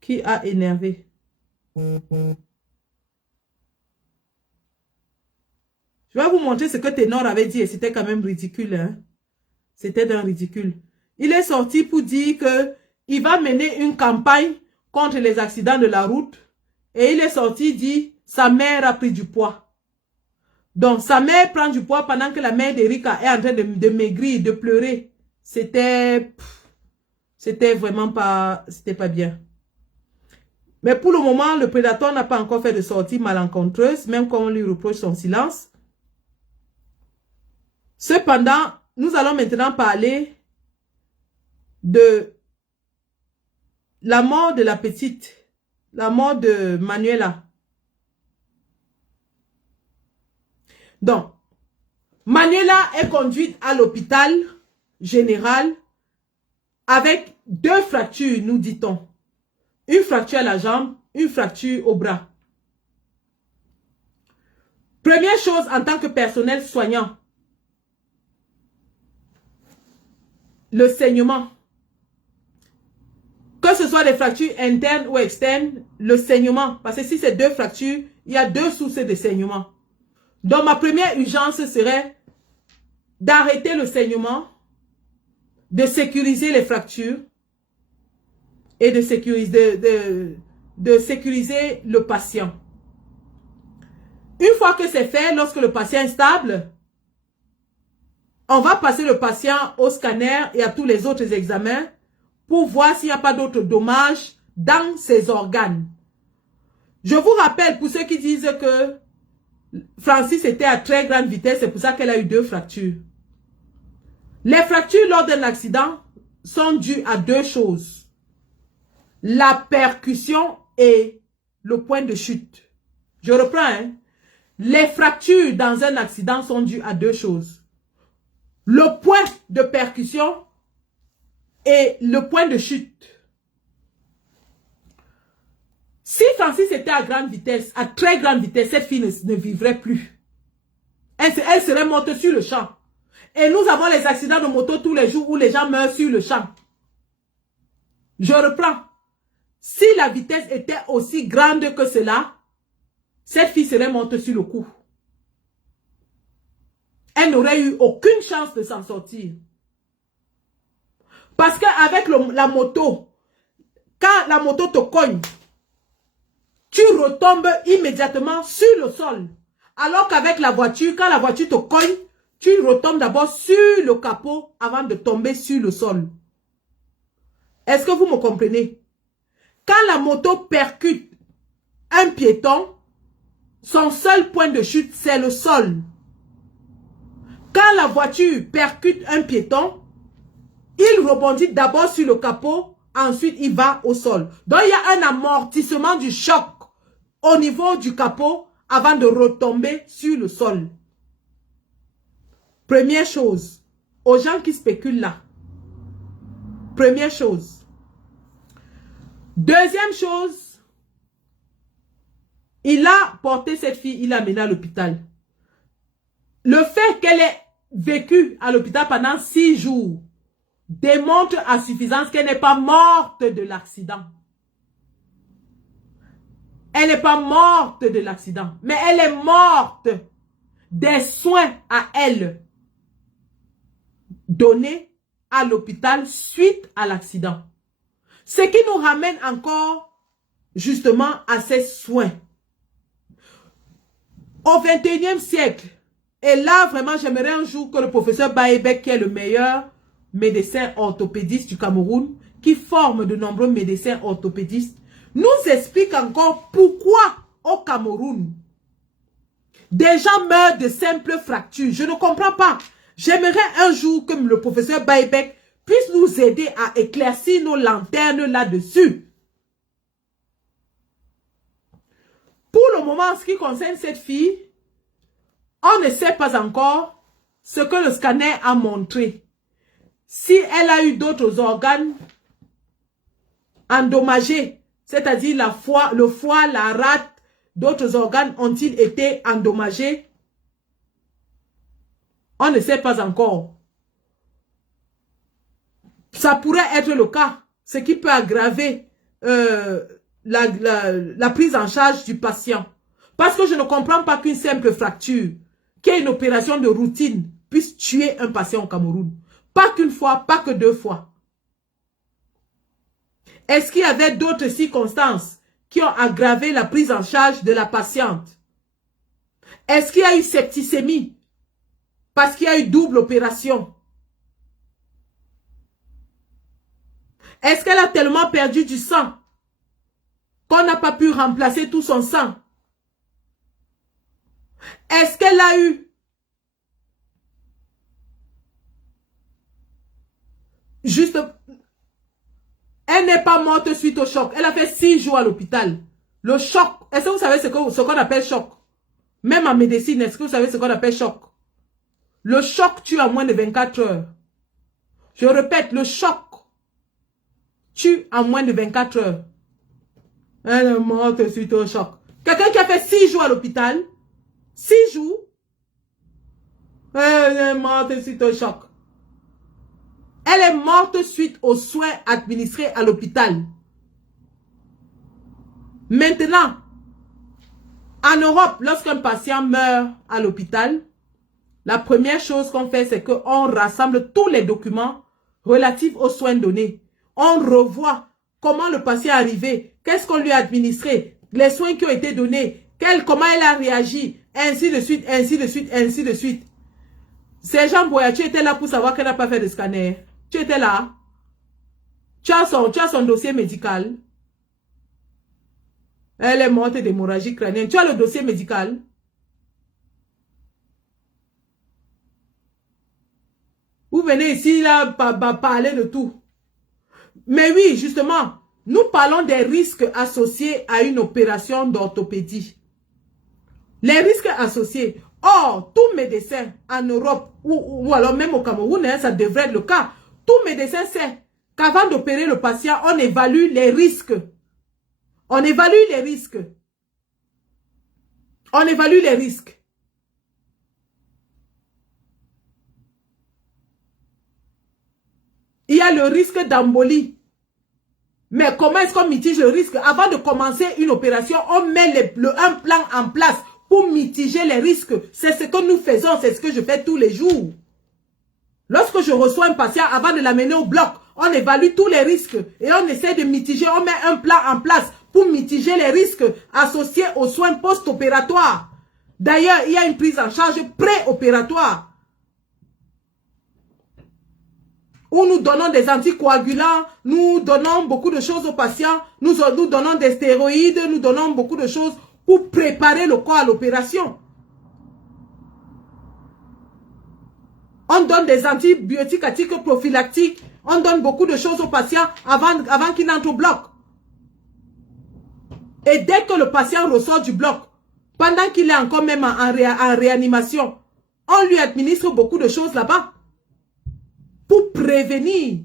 Qui a énervé. Je vais vous montrer ce que Ténor avait dit et c'était quand même ridicule. Hein? C'était d'un ridicule. Il est sorti pour dire que il va mener une campagne contre les accidents de la route. Et il est sorti dit sa mère a pris du poids. Donc sa mère prend du poids pendant que la mère d'Erika est en train de maigrir, de pleurer. C'était vraiment pas, c'était pas bien. Mais pour le moment, le prédateur n'a pas encore fait de sortie malencontreuse, même quand on lui reproche son silence. Cependant, nous allons maintenant parler de la mort de la petite, la mort de Manuela. Donc, Manuela est conduite à l'hôpital général avec 2 fractures, nous dit-on. Une fracture à la jambe, une fracture au bras. Première chose en tant que personnel soignant, le saignement. Que ce soit des fractures internes ou externes, le saignement. Parce que si c'est 2 fractures, il y a 2 sources de saignement. Donc ma première urgence serait d'arrêter le saignement, de sécuriser les fractures et de sécuriser le patient. Une fois que c'est fait, lorsque le patient est stable, on va passer le patient au scanner et à tous les autres examens pour voir s'il n'y a pas d'autres dommages dans ses organes. Je vous rappelle, pour ceux qui disent que Francis était à très grande vitesse, c'est pour ça qu'elle a eu 2 fractures. Les fractures lors d'un accident sont dues à 2 choses. La percussion et le point de chute. Je reprends, hein. Les fractures dans un accident sont dues à 2 choses. Le point de percussion et le point de chute. Si Francis était à grande vitesse, à très grande vitesse, cette fille ne vivrait plus. Elle serait morte sur le champ. Et nous avons les accidents de moto tous les jours où les gens meurent sur le champ. Je reprends. Si la vitesse était aussi grande que cela, cette fille serait morte sur le coup. Elle n'aurait eu aucune chance de s'en sortir. Parce qu'avec la moto, quand la moto te cogne, tu retombes immédiatement sur le sol. Alors qu'avec la voiture, quand la voiture te cogne, tu retombes d'abord sur le capot avant de tomber sur le sol. Est-ce que vous me comprenez? Quand la moto percute un piéton, son seul point de chute, c'est le sol. Quand la voiture percute un piéton, il rebondit d'abord sur le capot, ensuite il va au sol. Donc il y a un amortissement du choc au niveau du capot avant de retomber sur le sol. Première chose, aux gens qui spéculent là. Première chose. Deuxième chose, il a porté cette fille, il l'a amenée à l'hôpital. Le fait qu'elle ait vécu à l'hôpital pendant 6 jours démontre à suffisance qu'elle n'est pas morte de l'accident. Elle n'est pas morte de l'accident, mais elle est morte des soins à elle donnés à l'hôpital suite à l'accident. Ce qui nous ramène encore justement à ces soins. Au 21e siècle, et là vraiment j'aimerais un jour que le professeur Baebek, qui est le meilleur médecin orthopédiste du Cameroun, qui forme de nombreux médecins orthopédistes, nous explique encore pourquoi au Cameroun, des gens meurent de simples fractures. Je ne comprends pas. J'aimerais un jour que le professeur Baebek puisse nous aider à éclaircir nos lanternes là-dessus. Pour le moment, en ce qui concerne cette fille, on ne sait pas encore ce que le scanner a montré. Si elle a eu d'autres organes endommagés, c'est-à-dire le foie, la rate, d'autres organes ont-ils été endommagés? On ne sait pas encore. Ça pourrait être le cas, ce qui peut aggraver la prise en charge du patient. Parce que je ne comprends pas qu'une simple fracture, qui est une opération de routine, puisse tuer un patient au Cameroun. Pas qu'une fois, pas que 2 fois. Est-ce qu'il y avait d'autres circonstances qui ont aggravé la prise en charge de la patiente? Est-ce qu'il y a eu septicémie? Parce qu'il y a eu double opération. Est-ce qu'elle a tellement perdu du sang qu'on n'a pas pu remplacer tout son sang? Est-ce qu'elle a eu juste... Elle n'est pas morte suite au choc. Elle a fait 6 jours à l'hôpital. Le choc, est-ce que vous savez ce qu'on appelle choc? Même en médecine, est-ce que vous savez ce qu'on appelle choc? Le choc tue en moins de 24 heures. Je répète, le choc tue en moins de 24 heures. Elle est morte suite au choc. Quelqu'un qui a fait 6 jours à l'hôpital, 6 jours, elle est morte suite au choc. Elle est morte suite aux soins administrés à l'hôpital. Maintenant, en Europe, lorsqu'un patient meurt à l'hôpital, la première chose qu'on fait, c'est qu'on rassemble tous les documents relatifs aux soins donnés. On revoit comment le patient est arrivé, qu'est-ce qu'on lui a administré, les soins qui ont été donnés, comment elle a réagi, ainsi de suite, ainsi de suite, ainsi de suite. Sergent Boya, tu étais là pour savoir qu'elle n'a pas fait de scanner. Tu étais là. Tu as son dossier médical. Elle est morte d'hémorragie crânienne. Tu as le dossier médical. Vous venez ici là parler de tout. Mais oui, justement, nous parlons des risques associés à une opération d'orthopédie. Les risques associés. Or, tout médecin en Europe, ou alors même au Cameroun, hein, ça devrait être le cas. Tout médecin sait qu'avant d'opérer le patient, on évalue les risques. On évalue les risques. On évalue les risques. Il y a le risque d'embolie. Mais comment est-ce qu'on mitige le risque? Avant de commencer une opération, on met un plan en place pour mitiger les risques. C'est ce que nous faisons, c'est ce que je fais tous les jours. Lorsque je reçois un patient, avant de l'amener au bloc, on évalue tous les risques et on essaie de mitiger, on met un plan en place pour mitiger les risques associés aux soins post-opératoires. D'ailleurs, il y a une prise en charge pré-opératoire où nous donnons des anticoagulants, nous donnons beaucoup de choses aux patients, nous donnons des stéroïdes, nous donnons beaucoup de choses pour préparer le corps à l'opération. On donne des antibiotiques à titre prophylactique. On donne beaucoup de choses aux patients avant qu'il n'entre au bloc. Et dès que le patient ressort du bloc, pendant qu'il est encore même en réanimation, on lui administre beaucoup de choses là-bas pour prévenir.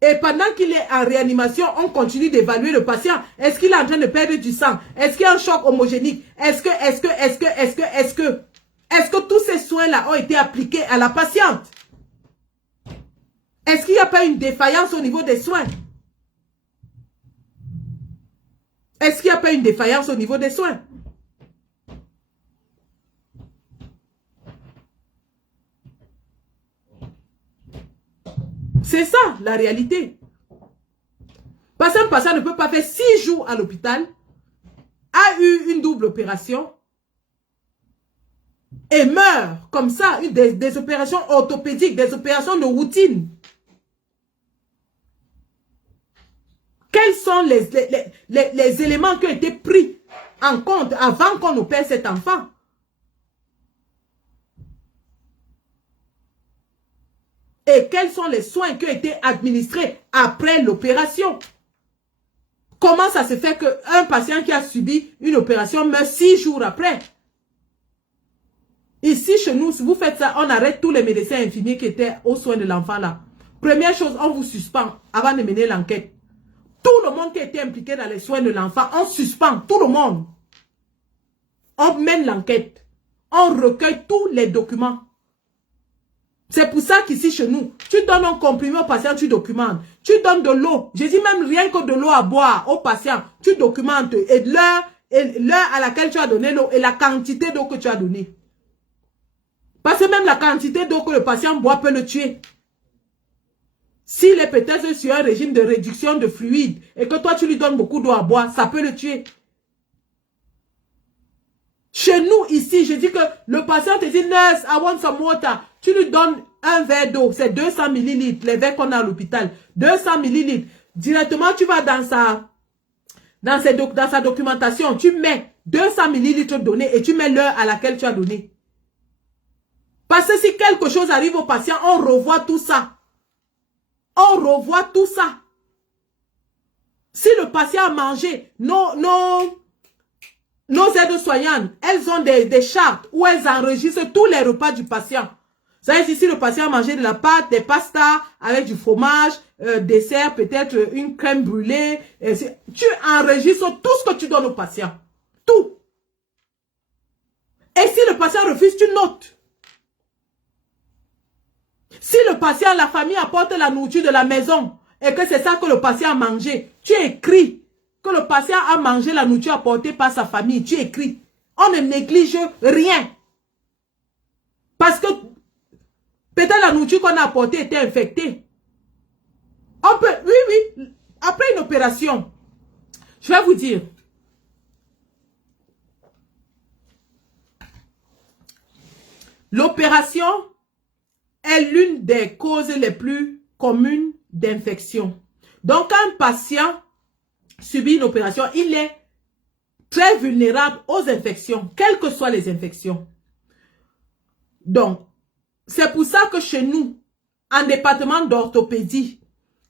Et pendant qu'il est en réanimation, on continue d'évaluer le patient. Est-ce qu'il est en train de perdre du sang? Est-ce qu'il y a un choc homogénique? Est-ce que tous ces soins-là ont été appliqués à la patiente? Est-ce qu'il n'y a pas une défaillance au niveau des soins? Est-ce qu'il n'y a pas une défaillance au niveau des soins? C'est ça, la réalité. Parce qu'un patient ne peut pas faire 6 jours à l'hôpital, a eu une double opération, et meurt comme ça, des opérations orthopédiques, des opérations de routine. Quels sont les éléments qui ont été pris en compte avant qu'on opère cet enfant? Et quels sont les soins qui ont été administrés après l'opération? Comment ça se fait qu'un patient qui a subi une opération meurt 6 jours après? Ici, chez nous, si vous faites ça, on arrête tous les médecins infirmiers qui étaient aux soins de l'enfant là. Première chose, on vous suspend avant de mener l'enquête. Tout le monde qui était impliqué dans les soins de l'enfant, on suspend tout le monde. On mène l'enquête. On recueille tous les documents. C'est pour ça qu'ici, chez nous, tu donnes un comprimé au patient, tu documentes. Tu donnes de l'eau. Je dis même rien que de l'eau à boire au patient. Tu documentes. Et l'heure à laquelle tu as donné l'eau et la quantité d'eau que tu as donnée. Parce que même la quantité d'eau que le patient boit peut le tuer. S'il est peut-être sur un régime de réduction de fluide et que toi, tu lui donnes beaucoup d'eau à boire, ça peut le tuer. Chez nous, ici, je dis que le patient te dit, nurse, I want some water. Tu lui donnes un verre d'eau, c'est 200 millilitres, les verres qu'on a à l'hôpital. 200 millilitres. Directement, tu vas dans sa documentation, tu mets 200 millilitres donnés et tu mets l'heure à laquelle tu as donné. Parce que si quelque chose arrive au patient, on revoit tout ça. On revoit tout ça. Si le patient a mangé, nos aides-soignantes, elles ont des chartes où elles enregistrent tous les repas du patient. Ça veut dire si le patient a mangé de la pâte, des pastas avec du fromage, dessert, peut-être une crème brûlée. Tu enregistres tout ce que tu donnes au patient. Tout. Et si le patient refuse, tu notes. Si le patient, la famille apporte la nourriture de la maison et que c'est ça que le patient a mangé, tu écris que le patient a mangé la nourriture apportée par sa famille. Tu écris. On ne néglige rien. Parce que peut-être la nourriture qu'on a apportée était infectée. On peut, oui. Après une opération, je vais vous dire. L'opération est l'une des causes les plus communes d'infection. Donc, quand un patient subit une opération, il est très vulnérable aux infections, quelles que soient les infections. Donc, c'est pour ça que chez nous, en département d'orthopédie,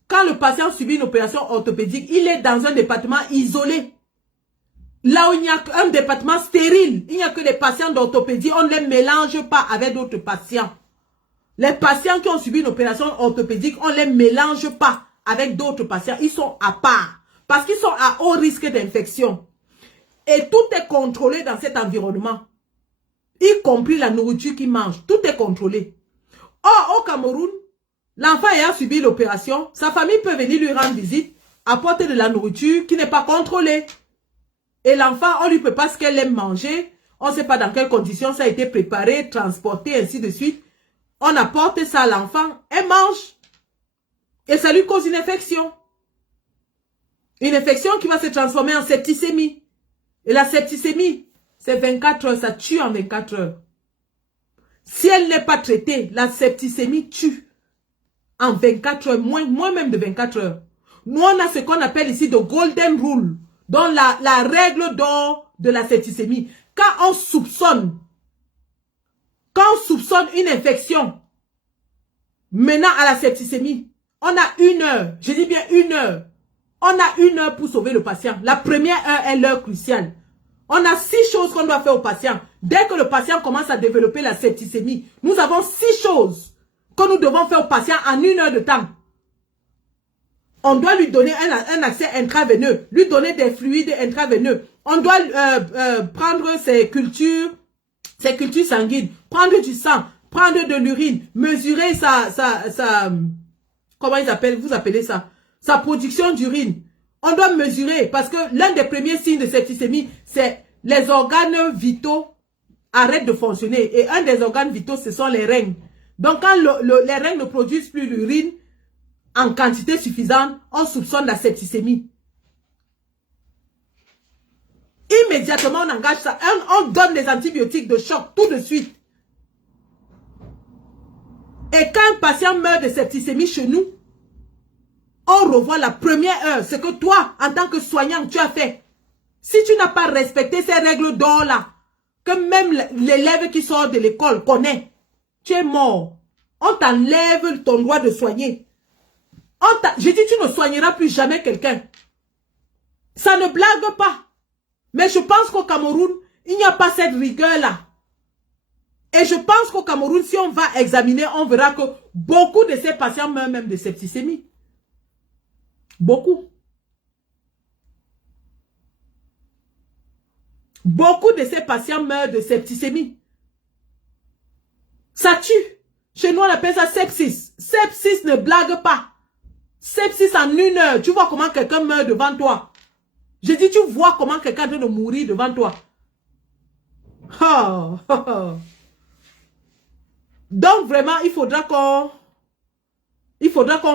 quand le patient subit une opération orthopédique, il est dans un département isolé. Là où il n'y a qu'un département stérile, il n'y a que des patients d'orthopédie, on ne les mélange pas avec d'autres patients. Les patients qui ont subi une opération orthopédique, on ne les mélange pas avec d'autres patients. Ils sont à part. Parce qu'ils sont à haut risque d'infection. Et tout est contrôlé dans cet environnement. Y compris la nourriture qu'ils mangent. Tout est contrôlé. Or, au Cameroun, l'enfant ayant subi l'opération, sa famille peut venir lui rendre visite, apporter de la nourriture qui n'est pas contrôlée. Et l'enfant, on ne lui peut pas ce qu'elle aime manger. On ne sait pas dans quelles conditions ça a été préparé, transporté, ainsi de suite. On apporte ça à l'enfant, elle mange. Et ça lui cause une infection. Une infection qui va se transformer en septicémie. Et la septicémie, c'est 24 heures, ça tue en 24 heures. Si elle n'est pas traitée, la septicémie tue en 24 heures, moins même de 24 heures. Nous, on a ce qu'on appelle ici le golden rule, donc la règle d'or de la septicémie. Quand on soupçonne une infection menant à la septicémie, on a 1 heure, je dis bien 1 heure. On a 1 heure pour sauver le patient. La première heure est l'heure cruciale. On a 6 choses qu'on doit faire au patient. Dès que le patient commence à développer la septicémie, nous avons 6 choses que nous devons faire au patient en 1 heure de temps. On doit lui donner un accès intraveineux, lui donner des fluides intraveineux. On doit prendre ses cultures sanguines, prendre du sang, prendre de l'urine, mesurer comment vous appelez ça? Sa production d'urine. On doit mesurer parce que l'un des premiers signes de septicémie, c'est les organes vitaux arrêtent de fonctionner. Et un des organes vitaux, ce sont les reins. Donc, quand les reins ne produisent plus l'urine en quantité suffisante, on soupçonne la septicémie. Immédiatement, on engage ça. On donne des antibiotiques de choc tout de suite. Et quand un patient meurt de septicémie chez nous, on revoit la première heure, ce que toi, en tant que soignant, tu as fait. Si tu n'as pas respecté ces règles d'or-là, que même l'élève qui sort de l'école connaît, tu es mort. On t'enlève ton droit de soigner. Je dis, tu ne soigneras plus jamais quelqu'un. Ça ne blague pas. Mais je pense qu'au Cameroun, il n'y a pas cette rigueur-là. Et je pense qu'au Cameroun, si on va examiner, on verra que beaucoup de ces patients meurent même de septicémie. Beaucoup. Beaucoup de ces patients meurent de septicémie. Ça tue. Chez nous, on appelle ça sepsis. Sepsis ne blague pas. Sepsis en 1 heure. Tu vois comment quelqu'un meurt devant toi. Je dis, tu vois comment quelqu'un doit mourir devant toi. Oh, oh, oh. Donc, vraiment, il faudra qu'on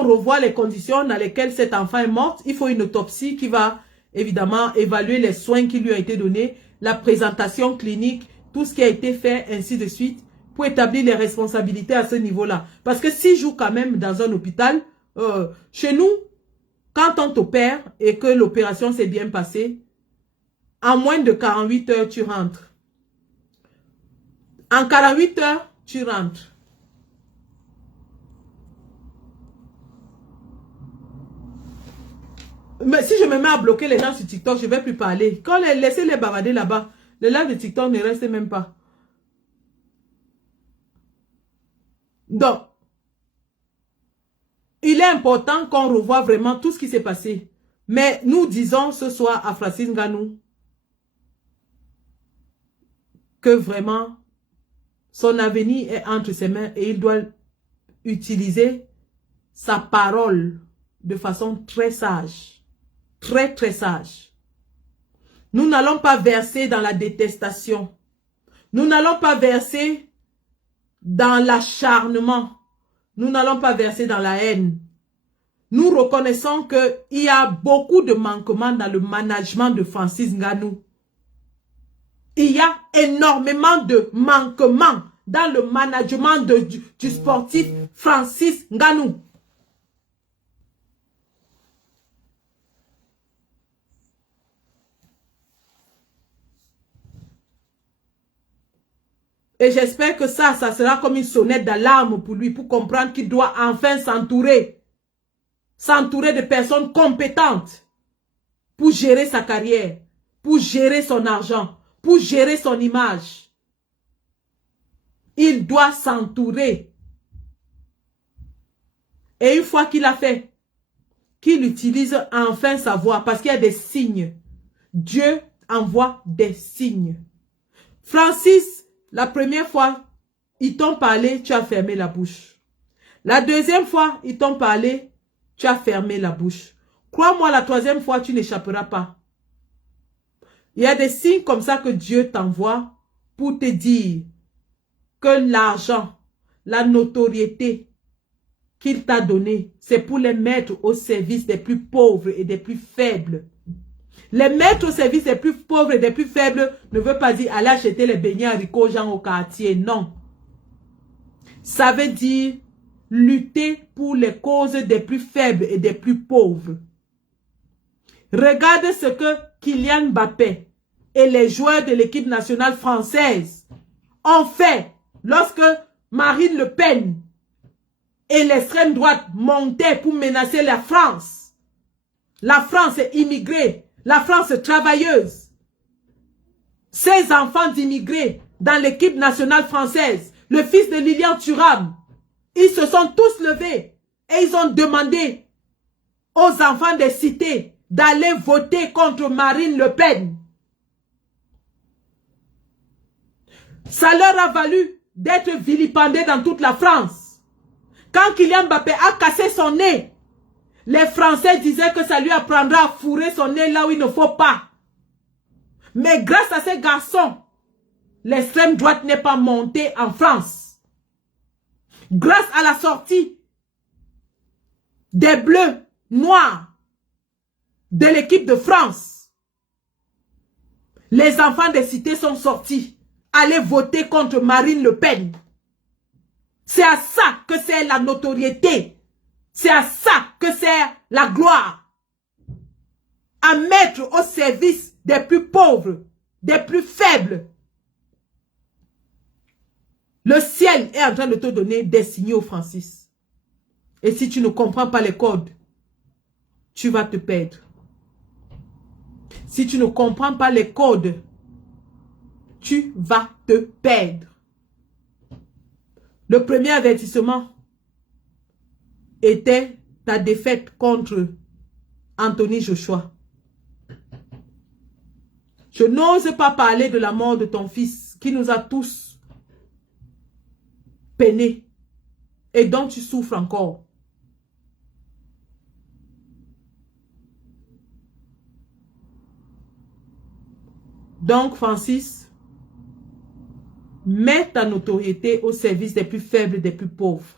revoie les conditions dans lesquelles cet enfant est mort. Il faut une autopsie qui va, évidemment, évaluer les soins qui lui ont été donnés, la présentation clinique, tout ce qui a été fait, ainsi de suite, pour établir les responsabilités à ce niveau-là. Parce que 6 jours quand même dans un hôpital, chez nous, quand on t'opère et que l'opération s'est bien passée, en moins de 48 heures, tu rentres. En 48 heures, tu rentres. Mais si je me mets à bloquer les gens sur TikTok, je ne vais plus parler. Quand laissez-les bavader là-bas, les lives de TikTok ne restent même pas. Donc, il est important qu'on revoie vraiment tout ce qui s'est passé. Mais nous disons ce soir à Francis Ngannou que vraiment son avenir est entre ses mains et il doit utiliser sa parole de façon très sage. Très, très sage. Nous n'allons pas verser dans la détestation. Nous n'allons pas verser dans l'acharnement. Nous n'allons pas verser dans la haine. Nous reconnaissons qu'il y a beaucoup de manquements dans le management de Francis Ngannou. Il y a énormément de manquements dans le management du sportif Francis Ngannou. Et j'espère que ça sera comme une sonnette d'alarme pour lui, pour comprendre qu'il doit enfin s'entourer. S'entourer de personnes compétentes pour gérer sa carrière, pour gérer son argent, pour gérer son image. Il doit s'entourer. Et une fois qu'il a fait, qu'il utilise enfin sa voix, parce qu'il y a des signes. Dieu envoie des signes. Francis, la première fois, ils t'ont parlé, tu as fermé la bouche. La deuxième fois, ils t'ont parlé, tu as fermé la bouche. Crois-moi, la troisième fois, tu n'échapperas pas. Il y a des signes comme ça que Dieu t'envoie pour te dire que l'argent, la notoriété qu'il t'a donné, c'est pour les mettre au service des plus pauvres et des plus faibles. Les mettre au service des plus pauvres et des plus faibles ne veut pas dire aller acheter les beignets haricots aux gens au quartier, non. Ça veut dire lutter pour les causes des plus faibles et des plus pauvres. Regarde ce que Kylian Mbappé et les joueurs de l'équipe nationale française ont fait lorsque Marine Le Pen et l'extrême droite montaient pour menacer la France. La France est immigrée, la France est travailleuse. Ces enfants d'immigrés dans l'équipe nationale française, le fils de Lilian Thuram, ils se sont tous levés et ils ont demandé aux enfants des cités d'aller voter contre Marine Le Pen. Ça leur a valu d'être vilipendés dans toute la France. Quand Kylian Mbappé a cassé son nez, les Français disaient que ça lui apprendra à fourrer son nez là où il ne faut pas. Mais grâce à ces garçons, l'extrême droite n'est pas montée en France. Grâce à la sortie des Bleus noirs de l'équipe de France, les enfants des cités sont sortis, aller voter contre Marine Le Pen. C'est à ça que c'est la notoriété. C'est à ça que c'est la gloire. À mettre au service des plus pauvres, des plus faibles. Le ciel est en train de te donner des signaux, Francis. Et si tu ne comprends pas les codes, tu vas te perdre. Si tu ne comprends pas les codes, tu vas te perdre. Le premier avertissement était ta défaite contre Anthony Joshua. Je n'ose pas parler de la mort de ton fils qui nous a tous peinés et dont tu souffres encore. Donc, Francis, mets ta notoriété au service des plus faibles, des plus pauvres.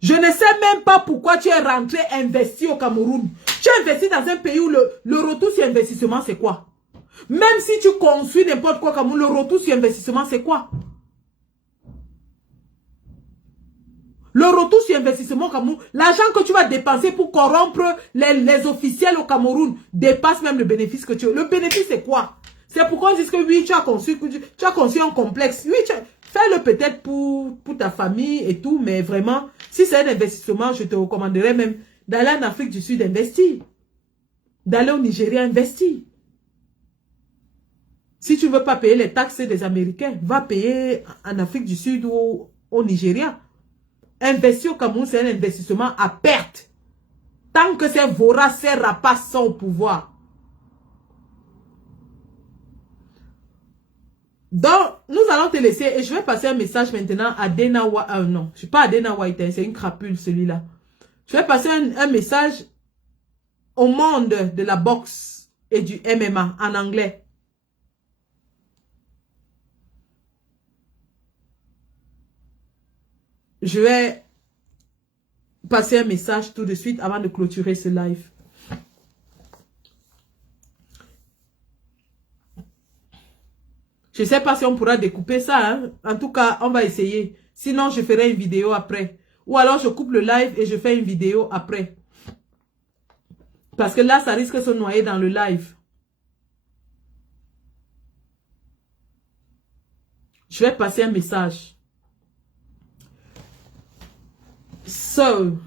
Je ne sais même pas pourquoi tu es rentré investi au Cameroun. Tu es investi dans un pays où le retour sur investissement, c'est quoi? Même si tu construis n'importe quoi au Cameroun, le retour sur investissement, c'est quoi? Le retour sur investissement au Cameroun, l'argent que tu vas dépenser pour corrompre les officiels au Cameroun dépasse même le bénéfice que tu as. Le bénéfice, c'est quoi? C'est pourquoi on dit que oui, tu as conçu un complexe. Oui, fais-le peut-être pour ta famille et tout, mais vraiment, si c'est un investissement, je te recommanderais même d'aller en Afrique du Sud investir. D'aller au Nigeria investir. Si tu ne veux pas payer les taxes des Américains, va payer en Afrique du Sud ou au Nigeria. Investir au Cameroun, c'est un investissement à perte. Tant que ces voraces, ces rapaces sont au pouvoir. Donc, nous allons te laisser et je vais passer un message maintenant à Dana White. Non, je ne suis pas à Dana White, hein, c'est une crapule celui-là. Je vais passer un message au monde de la boxe et du MMA en anglais. Je vais passer un message tout de suite avant de clôturer ce live. Je ne sais pas si on pourra découper ça. Hein. En tout cas, on va essayer. Sinon, je ferai une vidéo après. Ou alors, je coupe le live et je fais une vidéo après. Parce que là, ça risque de se noyer dans le live. Je vais passer un message. So,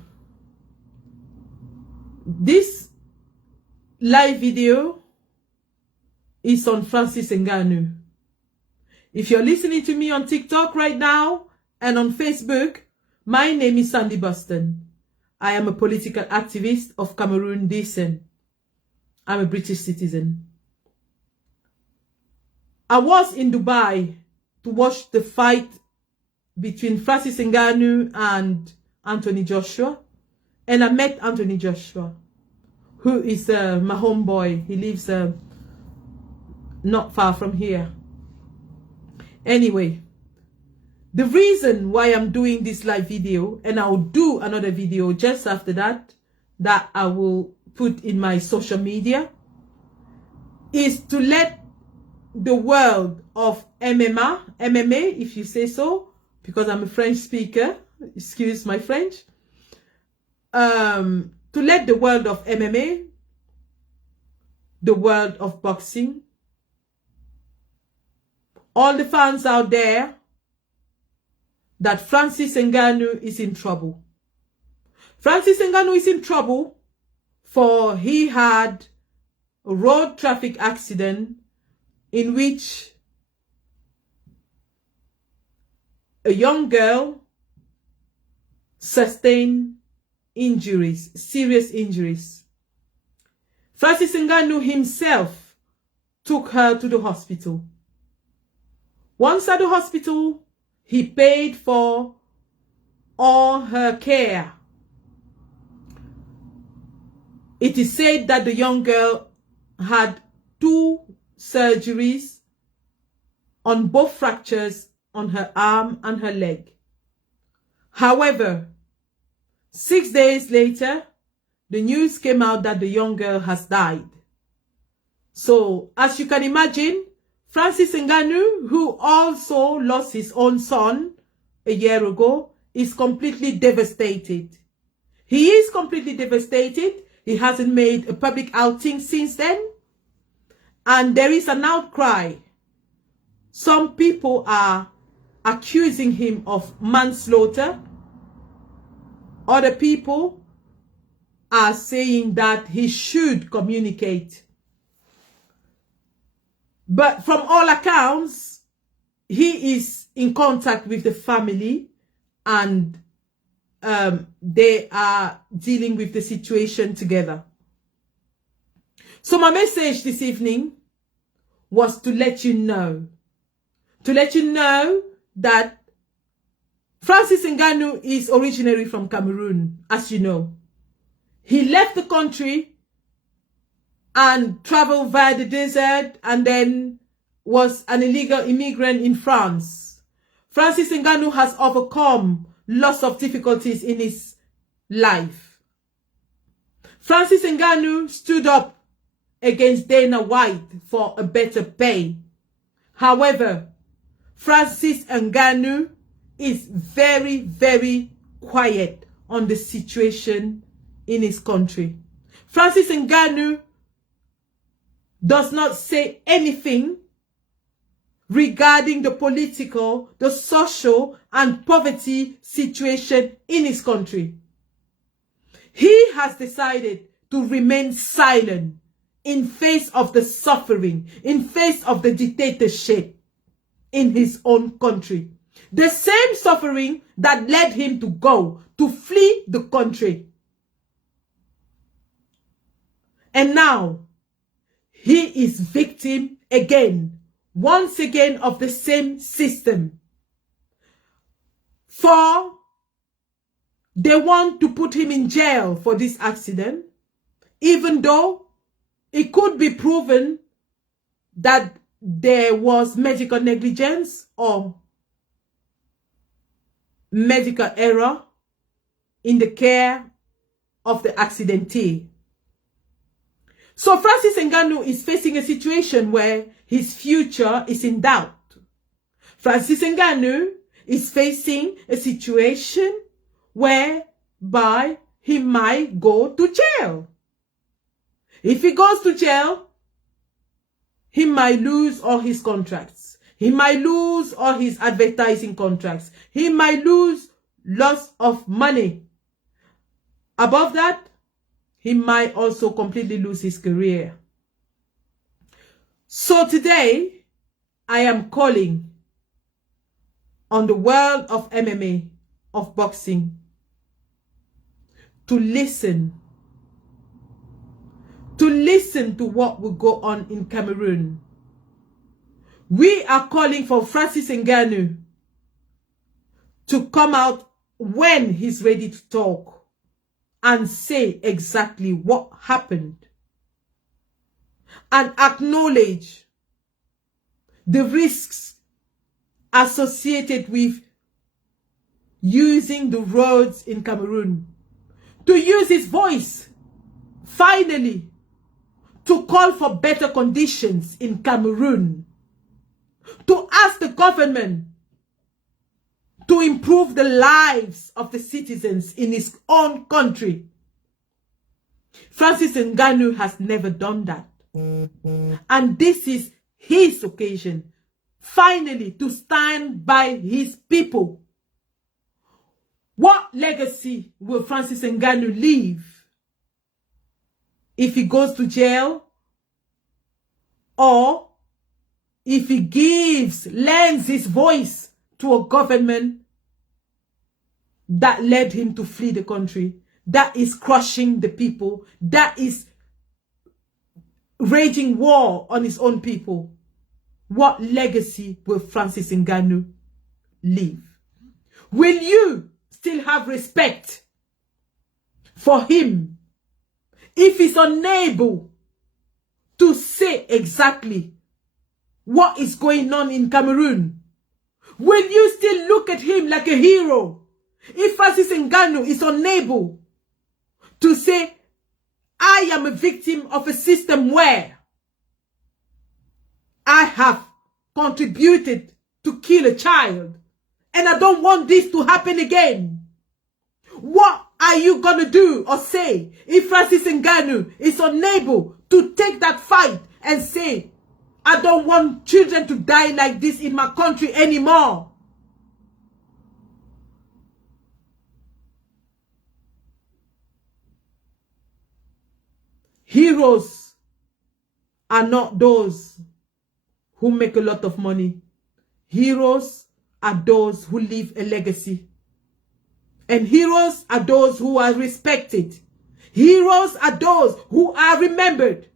this live video is on Francis Ngannou. If you're listening to me on TikTok right now and on Facebook, my name is Sandy Boston. I am a political activist of Cameroon descent. I'm a British citizen. I was in Dubai to watch the fight between Francis Ngannou and Anthony Joshua. And I met Anthony Joshua, who is my homeboy. He lives not far from here. Anyway, the reason why I'm doing this live video, and I'll do another video just after that I will put in my social media, is to let the world of MMA, if you say so, because I'm a French speaker, excuse my French, to let the world of MMA, the world of boxing, all the fans out there, that Francis Ngannou is in trouble. Francis Ngannou is in trouble for he had a road traffic accident in which a young girl sustained injuries, serious injuries. Francis Ngannou himself took her to the hospital. Once at the hospital, he paid for all her care. It is said that the young girl had 2 surgeries on both fractures on her arm and her leg. However, 6 days later, the news came out that the young girl has died. So, as you can imagine, Francis Ngannou, who also lost his own son a year ago, is completely devastated. He is completely devastated. He hasn't made a public outing since then. And there is an outcry. Some people are accusing him of manslaughter. Other people are saying that he should communicate. But from all accounts, he is in contact with the family and they are dealing with the situation together. So my message this evening was to let you know that Francis Ngannou is originally from Cameroon, as you know. He left the country and traveled via the desert and then was an illegal immigrant in France. Francis Ngannou has overcome lots of difficulties in his life. Francis Ngannou stood up against Dana White for a better pay. However, Francis Ngannou is very, very quiet on the situation in his country. Francis Ngannou does not say anything regarding the political, the social, and poverty situation in his country. He has decided to remain silent in face of the suffering, in face of the dictatorship in his own country. The same suffering that led him to flee the country. And now, he is victim again, once again, of the same system. For they want to put him in jail for this accident, even though it could be proven that there was medical negligence or medical error in the care of the accidentee. So Francis Ngannou is facing a situation where his future is in doubt. Francis Ngannou is facing a situation whereby he might go to jail. If he goes to jail, he might lose all his contracts. He might lose all his advertising contracts. He might lose lots of money. Above that, he might also completely lose his career. So today, I am calling on the world of MMA, of boxing, to listen to what will go on in Cameroon. We are calling for Francis Ngannou to come out when he's ready to talk and say exactly what happened and acknowledge the risks associated with using the roads in Cameroon, to use his voice finally to call for better conditions in Cameroon, to ask the government to improve the lives of the citizens in his own country. Francis Ngannou has never done that. And this is his occasion, finally, to stand by his people. What legacy will Francis Ngannou leave if he goes to jail, or if he lends his voice to a government that led him to flee the country, that is crushing the people, that is raging war on his own people? What legacy will Francis Ngannou leave? Will you still have respect for him if he's unable to say exactly what is going on in Cameroon? Will you still look at him like a hero if Francis Ngannou is unable to say, I am a victim of a system where I have contributed to kill a child and I don't want this to happen again? What are you going to do or say if Francis Ngannou is unable to take that fight and say, I don't want children to die like this in my country anymore? Heroes are not those who make a lot of money. Heroes are those who leave a legacy. And heroes are those who are respected. Heroes are those who are remembered.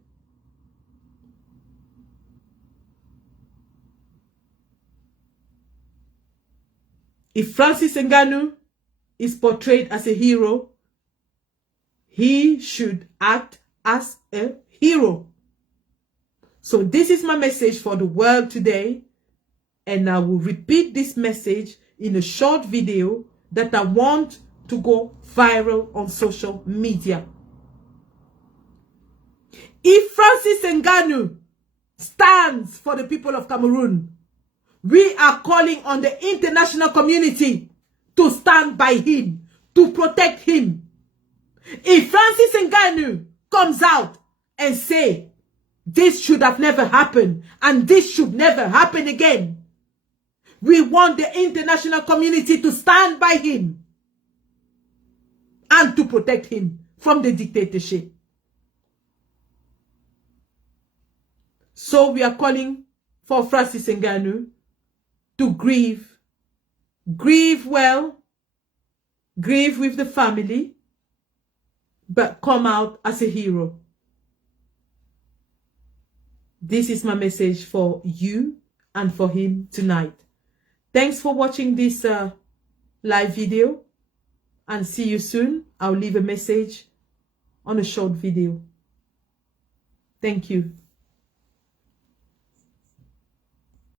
If Francis Ngannou is portrayed as a hero, he should act as a hero. So this is my message for the world today. And I will repeat this message in a short video that I want to go viral on social media. If Francis Ngannou stands for the people of Cameroon, we are calling on the international community to stand by him, to protect him. If Francis Ngannou comes out and say, this should have never happened and this should never happen again, we want the international community to stand by him and to protect him from the dictatorship. So we are calling for Francis Ngannou to grieve. Grieve well. Grieve with the family. But come out as a hero. This is my message for you and for him tonight. Thanks for watching this live video. And see you soon. I'll leave a message on a short video. Thank you.